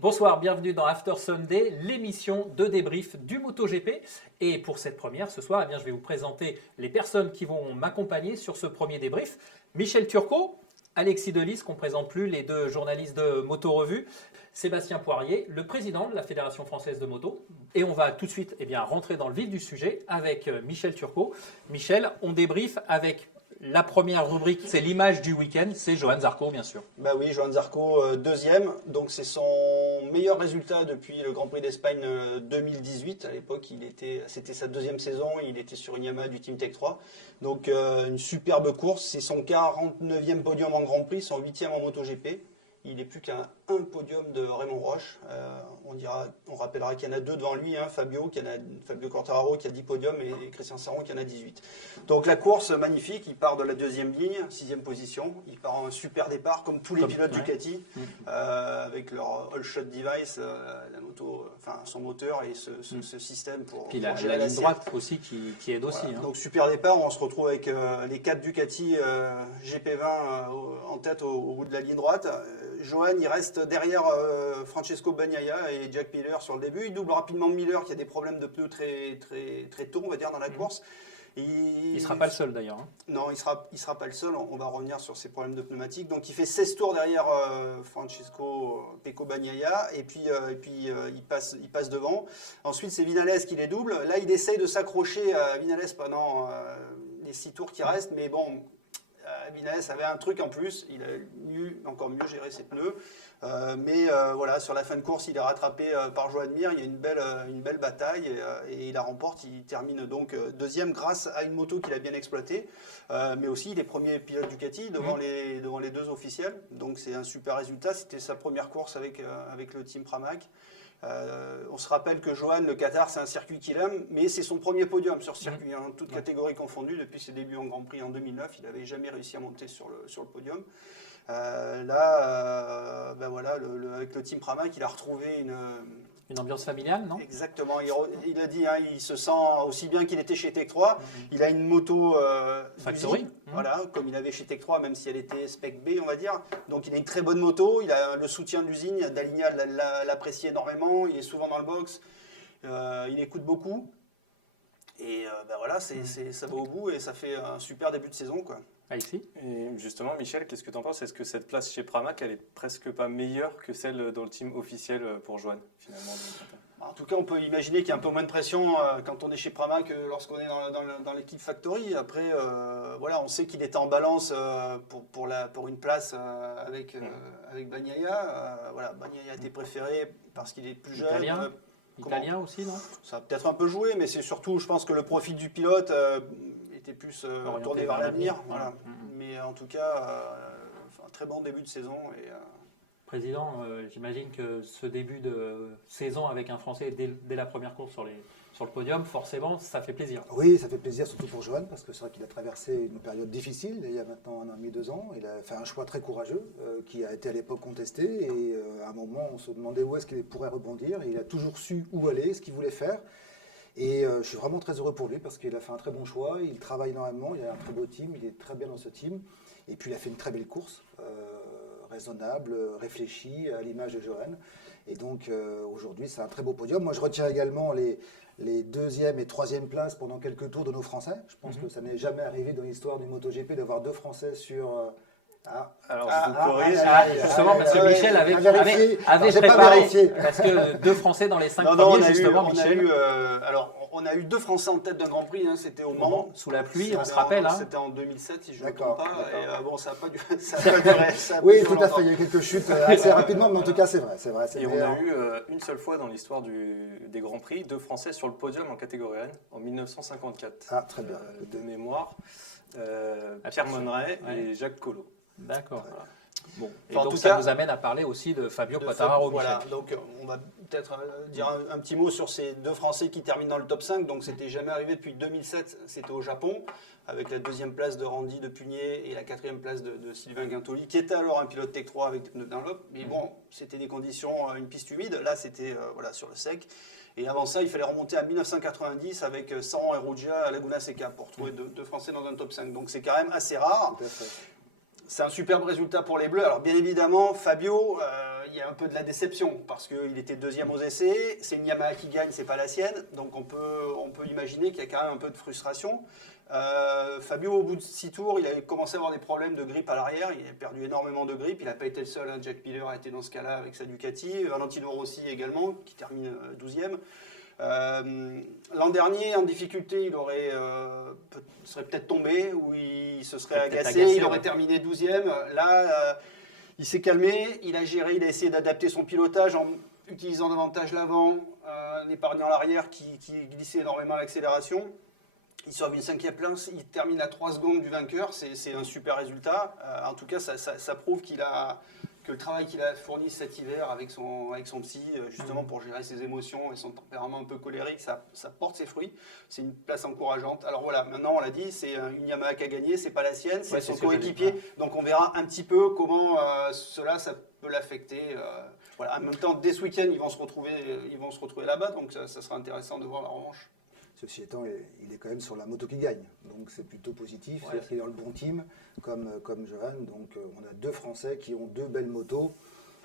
Bonsoir, bienvenue dans After Sunday, l'émission de débrief du MotoGP. Et pour cette première, ce soir, je vais vous présenter les personnes qui vont m'accompagner sur ce premier débrief. Michel Turcot, Alexis Delis, qu'on ne présente plus, les deux journalistes de Moto Revue, Sébastien Poirier, le président de la Fédération française de moto. Et on va tout de suite rentrer dans le vif du sujet avec Michel Turcot. Michel, on débrief avec... La première rubrique, c'est l'image du week-end, c'est Johann Zarco, bien sûr. Bah oui, Johann Zarco, deuxième. Donc c'est son meilleur résultat depuis le Grand Prix d'Espagne 2018. À l'époque, c'était sa deuxième saison, il était sur une Yamaha du Team Tech 3. Donc une superbe course, c'est son 49e podium en Grand Prix, son 8e en MotoGP. Il n'est plus qu'à un podium de Raymond Roche. On rappellera qu'il y en a deux devant lui, Fabio Quartararo qui a 10 podiums et Christian Sarron qui en a 18. Donc la course magnifique, il part de la deuxième ligne, 6e position. Il part en un super départ comme tous les pilotes Ducati, avec leur all-shot device, son moteur et ce système pour... Puis la ligne droite aussi qui aide aussi. Donc super départ, on se retrouve avec les 4 Ducati GP20 en tête au bout de la ligne droite. Johann, il reste derrière Francesco Bagnaia et Jack Miller sur le début. Il double rapidement Miller qui a des problèmes de pneus très tôt, on va dire, dans la course. Il ne sera pas le seul d'ailleurs. Non, il sera pas le seul. On va revenir sur ses problèmes de pneumatiques. Donc il fait 16 tours derrière Francesco Pecco Bagnaia et puis il passe devant. Ensuite, c'est Vinales qui les double. Là, il essaye de s'accrocher à Vinales pendant les 6 tours qui restent. Mais bon... Vinales avait un truc en plus, il a encore mieux géré ses pneus, sur la fin de course il est rattrapé par Joan Mir, il y a une belle bataille et il la remporte, il termine donc deuxième grâce à une moto qu'il a bien exploitée, mais aussi il est premier pilote Ducati devant les deux officiels, donc c'est un super résultat, c'était sa première course avec le team Pramac. On se rappelle que Johann, le Qatar, c'est un circuit qu'il aime, mais c'est son premier podium sur circuit, toutes catégories confondues. Depuis ses débuts en Grand Prix en 2009, il n'avait jamais réussi à monter sur le podium. Avec le team Pramac, il a retrouvé une ambiance familiale, non? Exactement. Il a dit, il se sent aussi bien qu'il était chez Tech 3. Il a une moto Factory, voilà, comme il avait chez Tech 3, même si elle était spec B, on va dire. Donc il a une très bonne moto. Il a le soutien de l'usine. Daligna l'apprécie énormément. Il est souvent dans le box. Il écoute beaucoup. Et ça va au bout et ça fait un super début de saison, quoi. Ici. Et justement, Michel, qu'est-ce que tu en penses? Est-ce que cette place chez Pramac, elle est presque pas meilleure que celle dans le team officiel pour Johann, finalement? En tout cas, on peut imaginer qu'il y a un peu moins de pression quand on est chez Pramac que lorsqu'on est dans l'équipe Factory. Après, on sait qu'il était en balance pour une place avec Bagnaia. Bagnaia était préféré parce qu'il est plus jeune. Italien aussi, non? Ça a peut-être un peu joué, mais c'est surtout, je pense que le profil du pilote était plus tourné vers l'avenir. Voilà. Mais en tout cas, un très bon début de saison. Président, j'imagine que ce début de saison avec un Français dès la première course sur le podium, forcément, ça fait plaisir. Oui, ça fait plaisir, surtout pour Johann, parce que c'est vrai qu'il a traversé une période difficile, il y a maintenant 1 an et demi, 2 ans. Il a fait un choix très courageux, qui a été à l'époque contesté, et à un moment, on se demandait où est-ce qu'il pourrait rebondir. Il a toujours su où aller, ce qu'il voulait faire. Et je suis vraiment très heureux pour lui, parce qu'il a fait un très bon choix, il travaille énormément, il a un très beau team, il est très bien dans ce team. Et puis il a fait une très belle course, raisonnable, réfléchie, à l'image de Johann. Et donc aujourd'hui, c'est un très beau podium. Moi, je retiens également les 2e et 3e places pendant quelques tours de nos Français. Je pense que ça n'est jamais arrivé dans l'histoire du MotoGP d'avoir 2 Français sur... justement, parce que Michel avait préparé, parce que 2 Français dans les 5 premiers, justement, Michel. On a eu 2 Français en tête d'un Grand Prix, c'était au Mans. Sous la pluie, on se rappelle. C'était en 2007, si je ne me trompe pas. Et ça n'a pas duré. Oui, tout à fait, il y a eu quelques chutes assez rapidement, mais en tout cas, c'est vrai. Et on a eu une seule fois dans l'histoire des Grands Prix, 2 Français sur le podium en catégorie N, en 1954. Ah, très bien. De mémoire, Pierre Monneret et Jacques Collot. D'accord. Voilà. Bon. Et donc ça nous amène à parler aussi de Fabio Quartararo. Voilà, donc on va peut-être dire un petit mot sur ces 2 Français qui terminent dans le top 5. Donc c'était jamais arrivé depuis 2007, c'était au Japon, avec la 2e place de Randy de Pugnier et la 4e place de Sylvain Guintoli, qui était alors un pilote Tech 3 avec des pneus Dunlop. Mais bon, c'était des conditions, une piste humide. Là, c'était sur le sec. Et avant ça, il fallait remonter à 1990 avec Saron et Ruggia à Laguna Seca pour trouver 2 Français dans un top 5. Donc c'est quand même assez rare. C'est un superbe résultat pour les Bleus. Alors bien évidemment, Fabio, il y a un peu de la déception parce qu'il était deuxième aux essais. C'est une Yamaha qui gagne, c'est pas la sienne. Donc on peut imaginer qu'il y a quand même un peu de frustration. Fabio, au bout de 6 tours, il a commencé à avoir des problèmes de grippe à l'arrière. Il a perdu énormément de grippe. Il n'a pas été le seul. Hein. Jack Miller a été dans ce cas-là avec sa Ducati. Valentino Rossi également, qui termine 12e. L'an dernier, en difficulté, il serait peut-être tombé ou il se serait agacé. Il aurait terminé 12e. Là, il s'est calmé. Il a géré. Il a essayé d'adapter son pilotage en utilisant davantage l'avant, en épargnant l'arrière qui glissait énormément à l'accélération. Il sauve une 5e place, il termine à 3 secondes du vainqueur, c'est un super résultat. En tout cas, ça prouve que le travail qu'il a fourni cet hiver avec son psy, justement pour gérer ses émotions et son tempérament un peu colérique, ça porte ses fruits. C'est une place encourageante. Alors voilà, maintenant on l'a dit, c'est une Yamaha qui a gagné, c'est pas la sienne, c'est son coéquipier. Donc on verra un petit peu comment ça peut l'affecter. Voilà. En même temps, dès ce week-end, ils vont se retrouver là-bas, donc ça sera intéressant de voir la revanche. Ceci étant, il est quand même sur la moto qui gagne, donc c'est plutôt positif. C'est-à-dire qu'il est dans le bon team, comme Johan. Donc on a 2 Français qui ont 2 belles motos,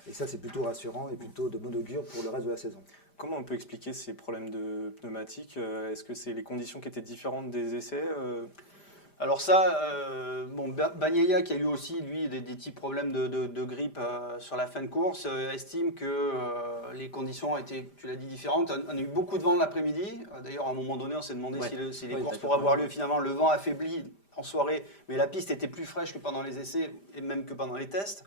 et ça c'est plutôt rassurant et plutôt de bon augure pour le reste de la saison. Comment on peut expliquer ces problèmes de pneumatiques? Est-ce que c'est les conditions qui étaient différentes des essais? Alors ça, Bagnaia qui a eu aussi lui des petits problèmes de grippe sur la fin de course, estime que les conditions étaient, tu l'as dit, différentes. On a eu beaucoup de vent l'après-midi. D'ailleurs, à un moment donné, on s'est demandé si les courses pourraient avoir lieu. Finalement, le vent affaiblit en soirée, mais la piste était plus fraîche que pendant les essais et même que pendant les tests.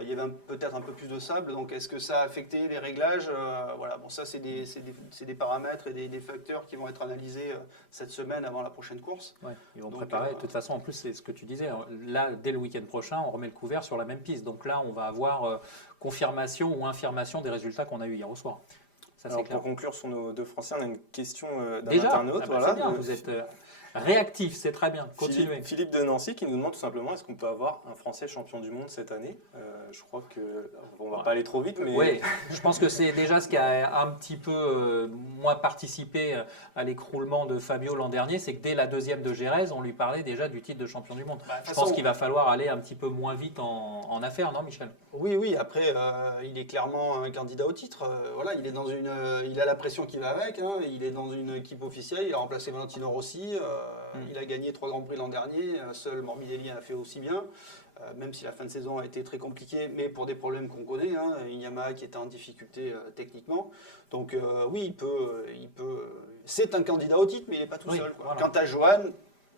Il y avait peut-être un peu plus de sable, donc est-ce que ça a affecté les réglages? Voilà, bon, ça c'est des paramètres et des facteurs qui vont être analysés cette semaine avant la prochaine course. Ouais, ils vont préparer. De toute façon, en plus, c'est ce que tu disais. Là, dès le week-end prochain, on remet le couvert sur la même piste. Donc là, on va avoir confirmation ou infirmation des résultats qu'on a eu hier au soir. Ça, Alors, c'est clair. pour conclure sur nos 2 Français, on a une question d'un Déjà, internaute. c'est bien, vous êtes réactif, c'est très bien. Continuez. Philippe de Nancy qui nous demande tout simplement est-ce qu'on peut avoir un Français champion du monde cette année? Je crois qu'on va pas aller trop vite, mais Oui, je pense que c'est déjà ce qui a un petit peu moins participé à l'écroulement de Fabio l'an dernier, c'est que dès la 2e de Jerez, on lui parlait déjà du titre de champion du monde. Je pense qu'il va falloir aller un petit peu moins vite en affaires, non, Michel? Oui. Après, il est clairement un candidat au titre. Voilà, il a la pression qui va avec. Hein, il est dans une équipe officielle. Il a remplacé Valentino Rossi. Il a gagné 3 grands prix l'an dernier. Seul Morbidelli a fait aussi bien. Même si la fin de saison a été très compliquée, mais pour des problèmes qu'on connaît, hein, une Yamaha qui était en difficulté techniquement. Donc oui, il peut. C'est un candidat au titre, mais il n'est pas tout seul. Quoi. Voilà. Quant à Johan,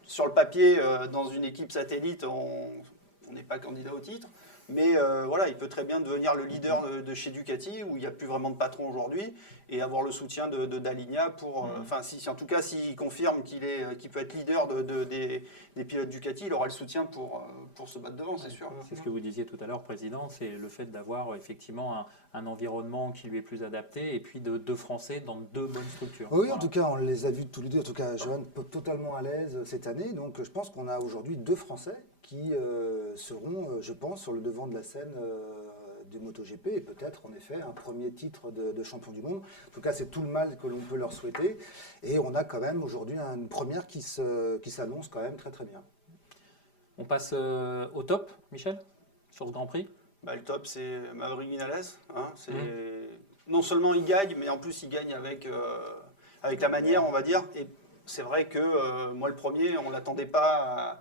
sur le papier, dans une équipe satellite, on n'est pas candidat au titre. Mais voilà, il peut très bien devenir le leader de chez Ducati, où il n'y a plus vraiment de patron aujourd'hui, et avoir le soutien d'Alligna pour. Enfin, en tout cas, s'il confirme qu'il peut être leader des pilotes Ducati, il aura le soutien pour se battre devant, c'est sûr. C'est ce que vous disiez tout à l'heure, Président, c'est le fait d'avoir effectivement un environnement qui lui est plus adapté, et puis de 2 Français dans 2 bonnes structures. Oui, voilà. En tout cas, on les a vus tous les 2. En tout cas, Johan totalement à l'aise cette année. Donc, je pense qu'on a aujourd'hui 2 Français qui seront, je pense, sur le devant de la scène du MotoGP et peut-être en effet un premier titre de champion du monde. En tout cas, c'est tout le mal que l'on peut leur souhaiter. Et on a quand même aujourd'hui une première qui s'annonce quand même très très bien. On passe au top, Michel, sur ce Grand Prix. Le top, c'est Maverick Viñales. Hein, non seulement il gagne, mais en plus il gagne avec la manière, on va dire. Et c'est vrai que moi, le premier, on ne l'attendait pas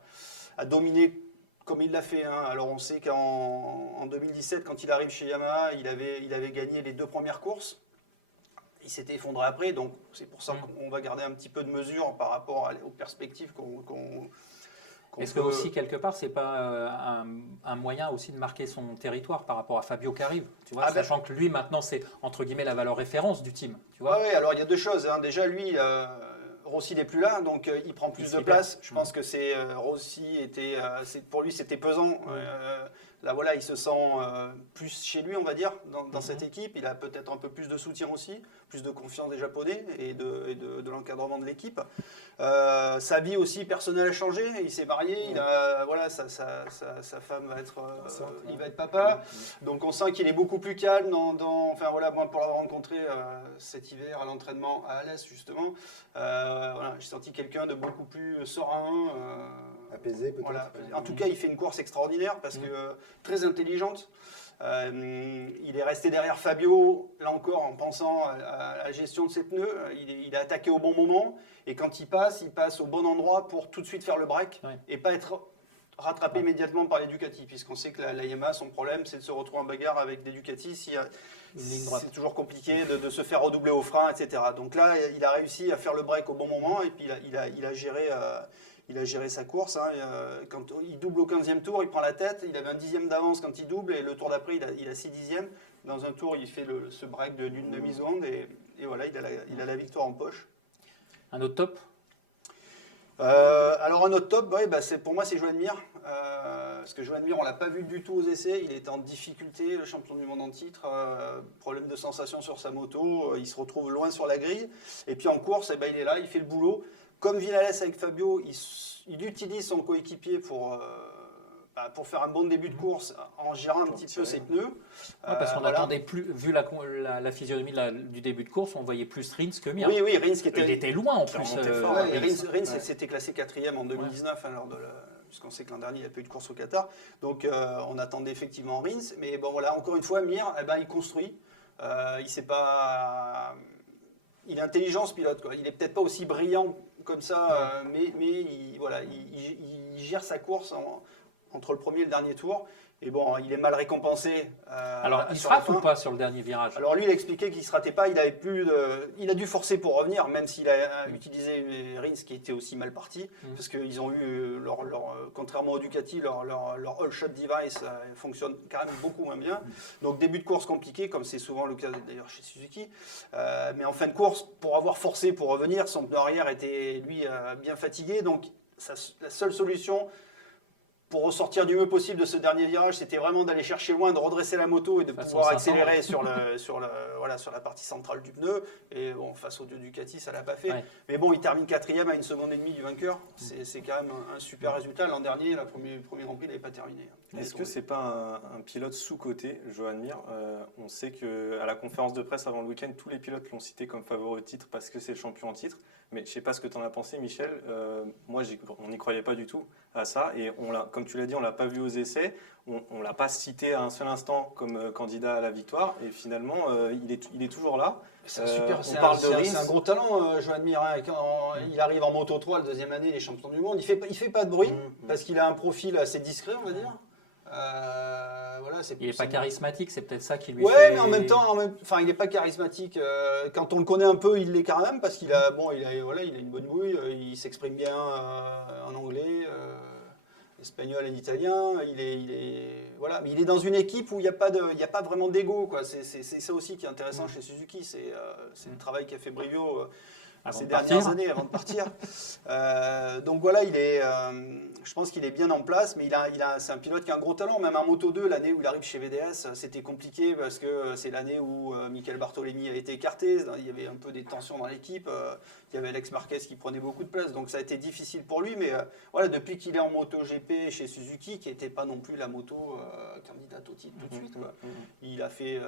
à dominer comme il l'a fait. Hein. Alors on sait qu'en 2017, quand il arrive chez Yamaha, il avait gagné les 2 premières courses. Il s'était effondré après, donc c'est pour ça qu'on va garder un petit peu de mesure par rapport aux perspectives qu'on Est-ce que aussi, quelque part, c'est pas un moyen aussi de marquer son territoire par rapport à Fabio qui arrive, tu vois, sachant que lui, maintenant, c'est entre guillemets la valeur référence du team, tu vois. Oui, alors il y a 2 choses. Hein. Déjà, lui, Rossi n'est plus là, donc il prend plus de place. Je pense que Rossi pour lui, c'était pesant. Là, voilà, il se sent plus chez lui, on va dire, dans cette équipe. Il a peut-être un peu plus de soutien aussi, plus de confiance des Japonais et de l'encadrement de l'équipe. Sa vie aussi personnelle a changé. Il s'est marié. Il a, voilà, sa femme va être, il va être papa. Donc on sent qu'il est beaucoup plus calme. Enfin voilà, moi pour l'avoir rencontré cet hiver à l'entraînement à Alès justement, voilà, j'ai senti quelqu'un de beaucoup plus serein. Apaisé peut-être. Voilà. En tout cas, il fait une course extraordinaire parce que très intelligente. Il est resté derrière Fabio, là encore, en pensant à la gestion de ses pneus. Il a attaqué au bon moment. Et quand il passe au bon endroit pour tout de suite faire le break et pas être rattrapé immédiatement par les Ducati. Puisqu'on sait que la Yamaha, son problème, c'est de se retrouver en bagarre avec des Ducati. C'est toujours compliqué de se faire redoubler au frein, etc. Donc là, il a réussi à faire le break au bon moment et puis il a géré sa course. Quand il double au 15e tour, il prend la tête. Il avait un 10e d'avance quand il double et le tour d'après, il a 6 dixièmes. Dans un tour, il fait ce break d'une demi-seconde et voilà, il a la victoire en poche. Un autre top? Alors un autre top, pour moi c'est Joan Mir. Parce que Joan Mir, on l'a pas vu du tout aux essais. Il était en difficulté, le champion du monde en titre. Problème de sensation sur sa moto. Il se retrouve loin sur la grille. Et puis en course, il est là, il fait le boulot. Comme Vinales avec Fabio, il utilise son coéquipier pour faire un bon début de course en gérant un petit peu ses pneus. Parce qu'on n'attendait plus, vu la physionomie du début de course, on voyait plus Rins que Mir. Oui, Rins qui il était loin en plus. Rins s'était classé 4e en 2019, puisqu'on sait que l'an dernier il n'y a pas eu de course au Qatar. Donc on attendait effectivement Rins. Mais bon voilà, encore une fois, Mir, il construit. Il sait pas. Il est intelligent ce pilote, quoi. Il n'est peut-être pas aussi brillant comme ça, mais il gère sa course entre le premier et le dernier tour. Et bon, il est mal récompensé. Alors, il se rate ou pas sur le dernier virage? Alors lui, il a expliqué qu'il ne se ratait pas. Il a dû forcer pour revenir, même s'il a utilisé une Rins qui était aussi mal partie. Parce qu'ils ont eu, contrairement au Ducati, leur all shot device fonctionne quand même beaucoup moins bien. Donc début de course compliqué, comme c'est souvent le cas d'ailleurs chez Suzuki. Mais en fin de course, pour avoir forcé pour revenir, son pneu arrière était, lui, bien fatigué. Donc la seule solution pour ressortir du mieux possible de ce dernier virage, c'était vraiment d'aller chercher loin, de redresser la moto et de pouvoir accélérer sur la partie centrale du pneu. Et bon, face au Ducati, ça l'a pas fait. Ouais. Mais bon, il termine 4e à 1,5 seconde du vainqueur. C'est quand même un super résultat. L'an dernier, le premier Grand Prix, il n'avait pas terminé. Est-ce que c'est pas un pilote sous-coté, Joan Mir? On sait qu'à la conférence de presse avant le week-end, tous les pilotes l'ont cité comme favori au titre parce que c'est le champion en titre. Mais je ne sais pas ce que tu en as pensé, Michel. Moi, on n'y croyait pas du tout à ça. Et comme tu l'as dit, on ne l'a pas vu aux essais. On ne l'a pas cité à un seul instant comme candidat à la victoire. Et finalement, il est toujours là. C'est un gros talent, Joan Mir. Il arrive en Moto 3, la deuxième année, il est champion du monde. Il fait pas de bruit parce qu'il a un profil assez discret, on va dire. Il n'est pas charismatique, c'est peut-être ça qui lui fait... Ouais, mais en même temps, il n'est pas charismatique. Quand on le connaît un peu, il l'est quand même, parce qu'il a une bonne bouille, il s'exprime bien en anglais, espagnol et italien. Mais il est dans une équipe où il n'y a pas vraiment d'ego, quoi. C'est ça aussi qui est intéressant chez Suzuki, c'est le travail qu'a fait Brivio ces dernières années avant de partir. Donc voilà, je pense qu'il est bien en place, mais c'est un pilote qui a un gros talent. Même en Moto 2, l'année où il arrive chez VDS, c'était compliqué parce que c'est l'année où Michael Bartolini a été écarté. Il y avait un peu des tensions dans l'équipe. Il y avait Alex Marquez qui prenait beaucoup de place, donc ça a été difficile pour lui. Mais depuis qu'il est en Moto GP chez Suzuki, qui n'était pas non plus la moto candidate au titre tout de suite, quoi. Il a fait,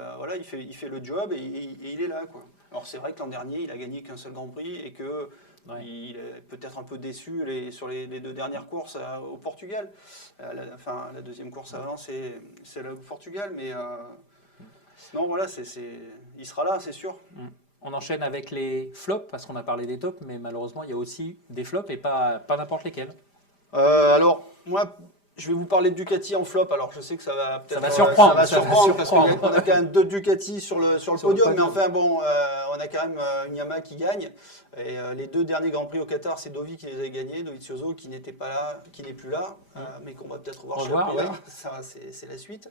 il fait le job et il est là, quoi. Alors c'est vrai que l'an dernier, il a gagné qu'un seul Grand Prix et que il est peut-être un peu déçu sur les deux dernières courses au Portugal. La deuxième course à Valence, c'est le Portugal, mais non, voilà, il sera là, c'est sûr. On enchaîne avec les flops, parce qu'on a parlé des tops, mais malheureusement, il y a aussi des flops et pas n'importe lesquels. Alors, moi, je vais vous parler de Ducati en flop. Alors, je sais que ça va peut-être surprendre, parce qu'on a quand même deux Ducati sur le podium. Mais enfin, bon, on a quand même une Yamaha qui gagne. Et les deux derniers Grands Prix au Qatar, c'est Dovi qui les a gagnés. Dovizioso qui n'était pas là, qui n'est plus là, mais qu'on va peut-être revoir chez lui. Ça, c'est la suite.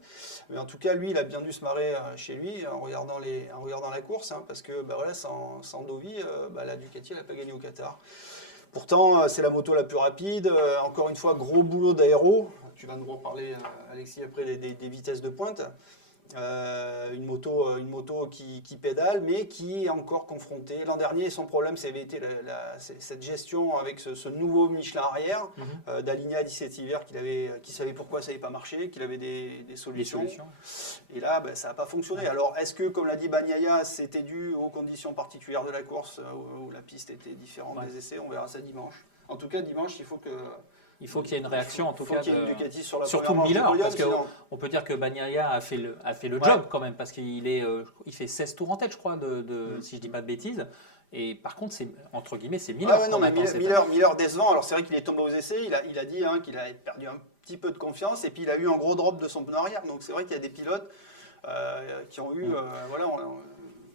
Mais en tout cas, lui, il a bien dû se marrer chez lui en regardant la course. Parce que sans Dovi, la Ducati, elle n'a pas gagné au Qatar. Pourtant, c'est la moto la plus rapide. Encore une fois, gros boulot d'aéro. Tu vas nous reparler, Alexis, après des vitesses de pointe. Une moto qui pédale, mais qui est encore confrontée. L'an dernier, son problème, ça avait été cette gestion avec ce nouveau Michelin arrière d'Aligna 17 hiver qui savait pourquoi ça n'avait pas marché, qu'il avait des solutions. Et là, ça n'a pas fonctionné. Alors, est-ce que, comme l'a dit Bagnaia, c'était dû aux conditions particulières de la course, où la piste était différente des essais? On verra ça dimanche. En tout cas, dimanche, il faut que Il faut qu'il y ait une réaction, en tout faut cas. qu'il y ait une Ducati sur la Surtout première manche du Miller, podium, parce que sinon- on peut dire que Bagnaia a fait le Ouais. job quand même, parce il fait 16 tours en tête, je crois, si je dis pas de bêtises. Et par contre, c'est entre guillemets, c'est Miller. Ouais, non, qu'on mais attend cette Miller décevant. Alors c'est vrai qu'il est tombé aux essais. Il a dit qu'il a perdu un petit peu de confiance et puis il a eu un gros drop de son pneu arrière. Donc c'est vrai qu'il y a des pilotes qui ont eu. Voilà,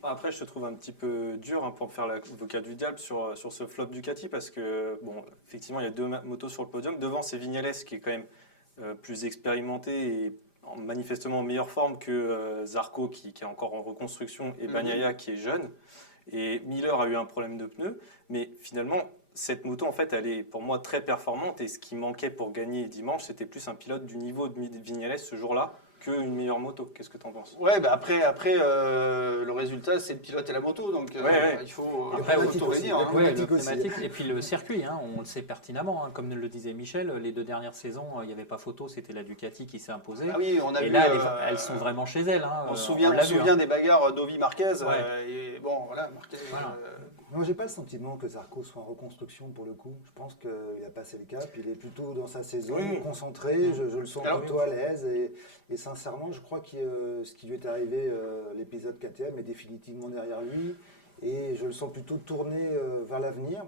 Après, je te trouve un petit peu dur pour faire l'avocat du diable sur ce flop Ducati parce que, bon, effectivement, il y a 2 motos sur le podium. Devant, c'est Vignales qui est quand même plus expérimenté et manifestement en meilleure forme que Zarco qui est encore en reconstruction et Bagnaia qui est jeune. Et Miller a eu un problème de pneus, mais finalement, cette moto, en fait, elle est pour moi très performante et ce qui manquait pour gagner dimanche, c'était plus un pilote du niveau de Vignales ce jour-là qu'une meilleure moto. Qu'est-ce que tu en penses? ouais, bah après le résultat, c'est le pilote et la moto. Donc Ouais. il faut Après, tout venir. la Hein. Ouais, le pneumatique aussi. pneumatique et puis le circuit, on le sait pertinemment. Comme le disait Michel, les 2 dernières saisons, il n'y avait pas photo, c'était la Ducati qui s'est imposée. Ah oui, on a et vu. là, elles sont vraiment chez elles. On se l'a vu, souvient des bagarres d'Ovi Marquez. Ouais. Et bon, voilà, Marquez. Voilà. Moi, j'ai pas le sentiment que Zarco soit en reconstruction pour le coup. Je pense qu'il a passé le cap. Il est plutôt dans sa saison, Oui. concentré. Je le sens Alors, plutôt à l'aise. Et sincèrement, je crois que ce qui lui est arrivé, l'épisode KTM, est définitivement derrière lui. Et je le sens plutôt tourné vers l'avenir.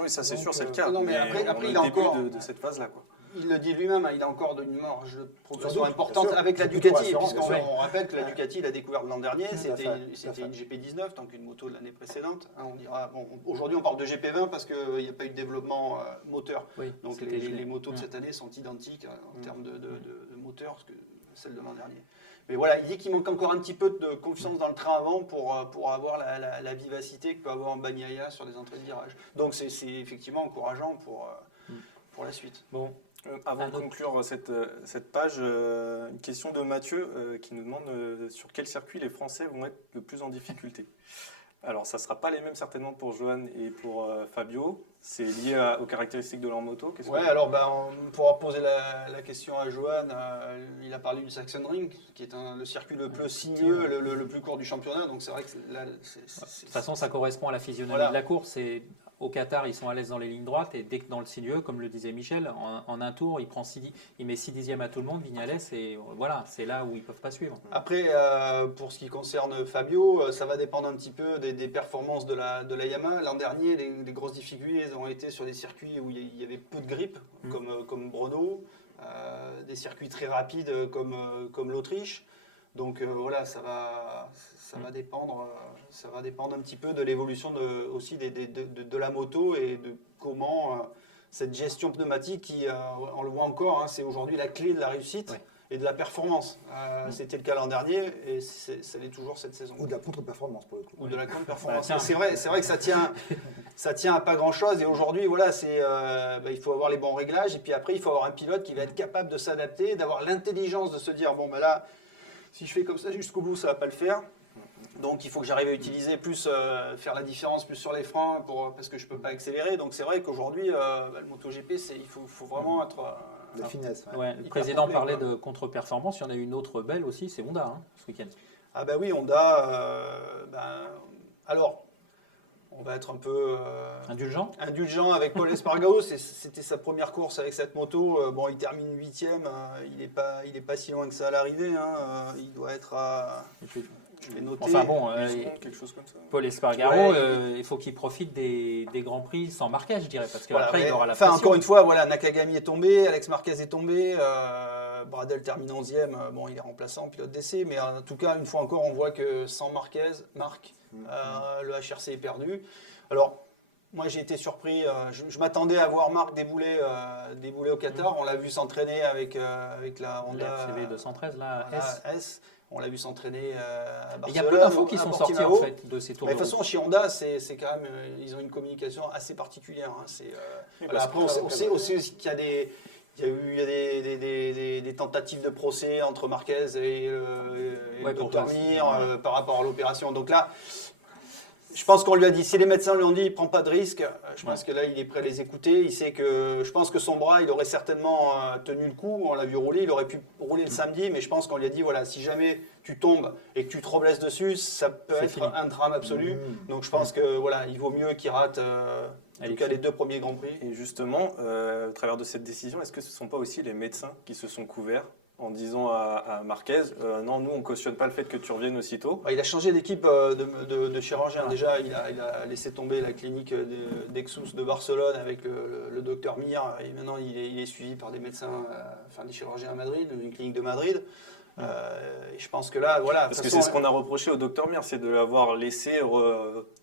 Oui, ça c'est Donc, sûr, c'est le cas. non, mais après, on est il a au début encore- de cette phase-là, quoi. Il le dit lui-même, il a encore une marge de progression doute, importante bien sûr. avec la C'est plutôt Ducati, rassurant, puisqu'on bien sûr. on rappelle que la Ducati, il a découvert l'an dernier, Tout à c'était fait. une GP19, donc une moto de l'année précédente. Hein, on dira, bon, aujourd'hui on parle de GP20 parce qu'il n'y a pas eu de développement moteur. Oui, Donc c'était les gelé. motos de Ouais. cette année sont identiques en termes de moteur que celles de l'an dernier. Mais voilà, il dit qu'il manque encore un petit peu de confiance dans le train avant pour avoir la vivacité que peut avoir un Bagnaia sur des entrées de virage. Donc c'est effectivement encourageant pour la suite. Bon, Avant Un de autre. conclure cette page, une question de Mathieu qui nous demande sur quel circuit les Français vont être le plus en difficulté. Alors, ça ne sera pas les mêmes certainement pour Johan et pour Fabio. C'est lié aux caractéristiques de leur moto. Qu'est-ce Ouais, que- alors on pourra poser la question à Johan. Il a parlé du Sachsenring, qui est le circuit le plus sinueux, le plus court du championnat. Donc c'est vrai que là, de toute façon, ça correspond à la physionomie Voilà. de la course. Au Qatar, ils sont à l'aise dans les lignes droites et dès que dans le sinueux, comme le disait Michel, en un tour, il met 6 dixièmes à tout le monde, Vignales, et voilà, c'est là où ils ne peuvent pas suivre. Après, pour ce qui concerne Fabio, ça va dépendre un petit peu des performances de la Yamaha. L'an dernier, les grosses difficultés ont été sur des circuits où il y avait peu de grippe, comme Brno, des circuits très rapides comme l'Autriche. Donc voilà, ça va dépendre un petit peu de l'évolution aussi de la moto et de comment cette gestion pneumatique qui, on le voit encore, c'est aujourd'hui la clé de la réussite Ouais. et de la performance. C'était le cas l'an dernier et ça l'est toujours cette saison. Ou de la contre-performance pour le coup. Ou de la contre-performance. Tiens. C'est vrai que ça tient à pas grand-chose. Et aujourd'hui, voilà, il faut avoir les bons réglages. Et puis après, il faut avoir un pilote qui va être capable de s'adapter, d'avoir l'intelligence de se dire, bon, ben là, si je fais comme ça jusqu'au bout, ça va pas le faire. Donc il faut que j'arrive à utiliser plus, faire la différence plus sur les freins parce que je peux pas accélérer. Donc c'est vrai qu'aujourd'hui, le MotoGP, il faut vraiment être... La finesse. ouais. Ouais, le Hyper président complet, parlait quoi. de contre-performance, il y en a une autre belle aussi, c'est Honda ce week-end. Ah bah oui, Honda, alors, on va être un peu... Indulgent. indulgent avec Paul Espargaro, c'était sa première course avec cette moto. Bon, il termine 8e, il est pas si loin que ça à l'arrivée. Il doit être à. Et puis, Je vais noter. enfin bon, 10 secondes, quelque chose comme ça. Paul Espargaro, Ouais. il faut qu'il profite des grands prix sans marquage, je dirais, parce Voilà, qu'après il mais, aura la enfin, pression. encore une fois, voilà, Nakagami est tombé, Alex Marquez est tombé, Bradel termine 11e. Bon, il est remplaçant, pilote d'essai, mais en tout cas, une fois encore, on voit que sans Marquez, le HRC est perdu. Alors, moi, j'ai été surpris. Je m'attendais à voir Marc débouler au Qatar. On l'a vu s'entraîner avec la Honda La CV 213, là, voilà, S. S. On l'a vu s'entraîner à Barcelone. Il y a peu d'infos qui à sont sorties en Portimao. fait de ces tours Mais de de toute façon, chez Honda, c'est quand même, ils ont une communication assez particulière. Oui, Voilà, parce après, que- on sait aussi qu'il y a des tentatives de procès entre Marquez et Ouais, le pour Dr. ça, Mir ouais. par rapport à l'opération. Donc là, je pense qu'on lui a dit, si les médecins lui ont dit, il ne prend pas de risque, je pense que là, il est prêt à les écouter. Il sait que, je pense que son bras, il aurait certainement tenu le coup. On l'a vu rouler, il aurait pu rouler le samedi, mais je pense qu'on lui a dit, voilà, si jamais tu tombes et que tu te reblesses dessus, ça peut C'est être fini. un drame absolu. Donc je pense que voilà, il vaut mieux qu'il rate En tout cas, les 2 premiers Grands Prix. Et justement, au travers de cette décision, est-ce que ce ne sont pas aussi les médecins qui se sont couverts en disant à Marquez, non, nous, on ne cautionne pas le fait que tu reviennes aussitôt? Il a changé d'équipe de chirurgien. Déjà, il a laissé tomber la clinique d'Exus de Barcelone avec le docteur Mir. Et maintenant, il est suivi par des médecins, des chirurgiens à Madrid, une clinique de Madrid. Et je pense que là, voilà. Parce que c'est ce qu'on a reproché au docteur Mir, c'est de l'avoir laissé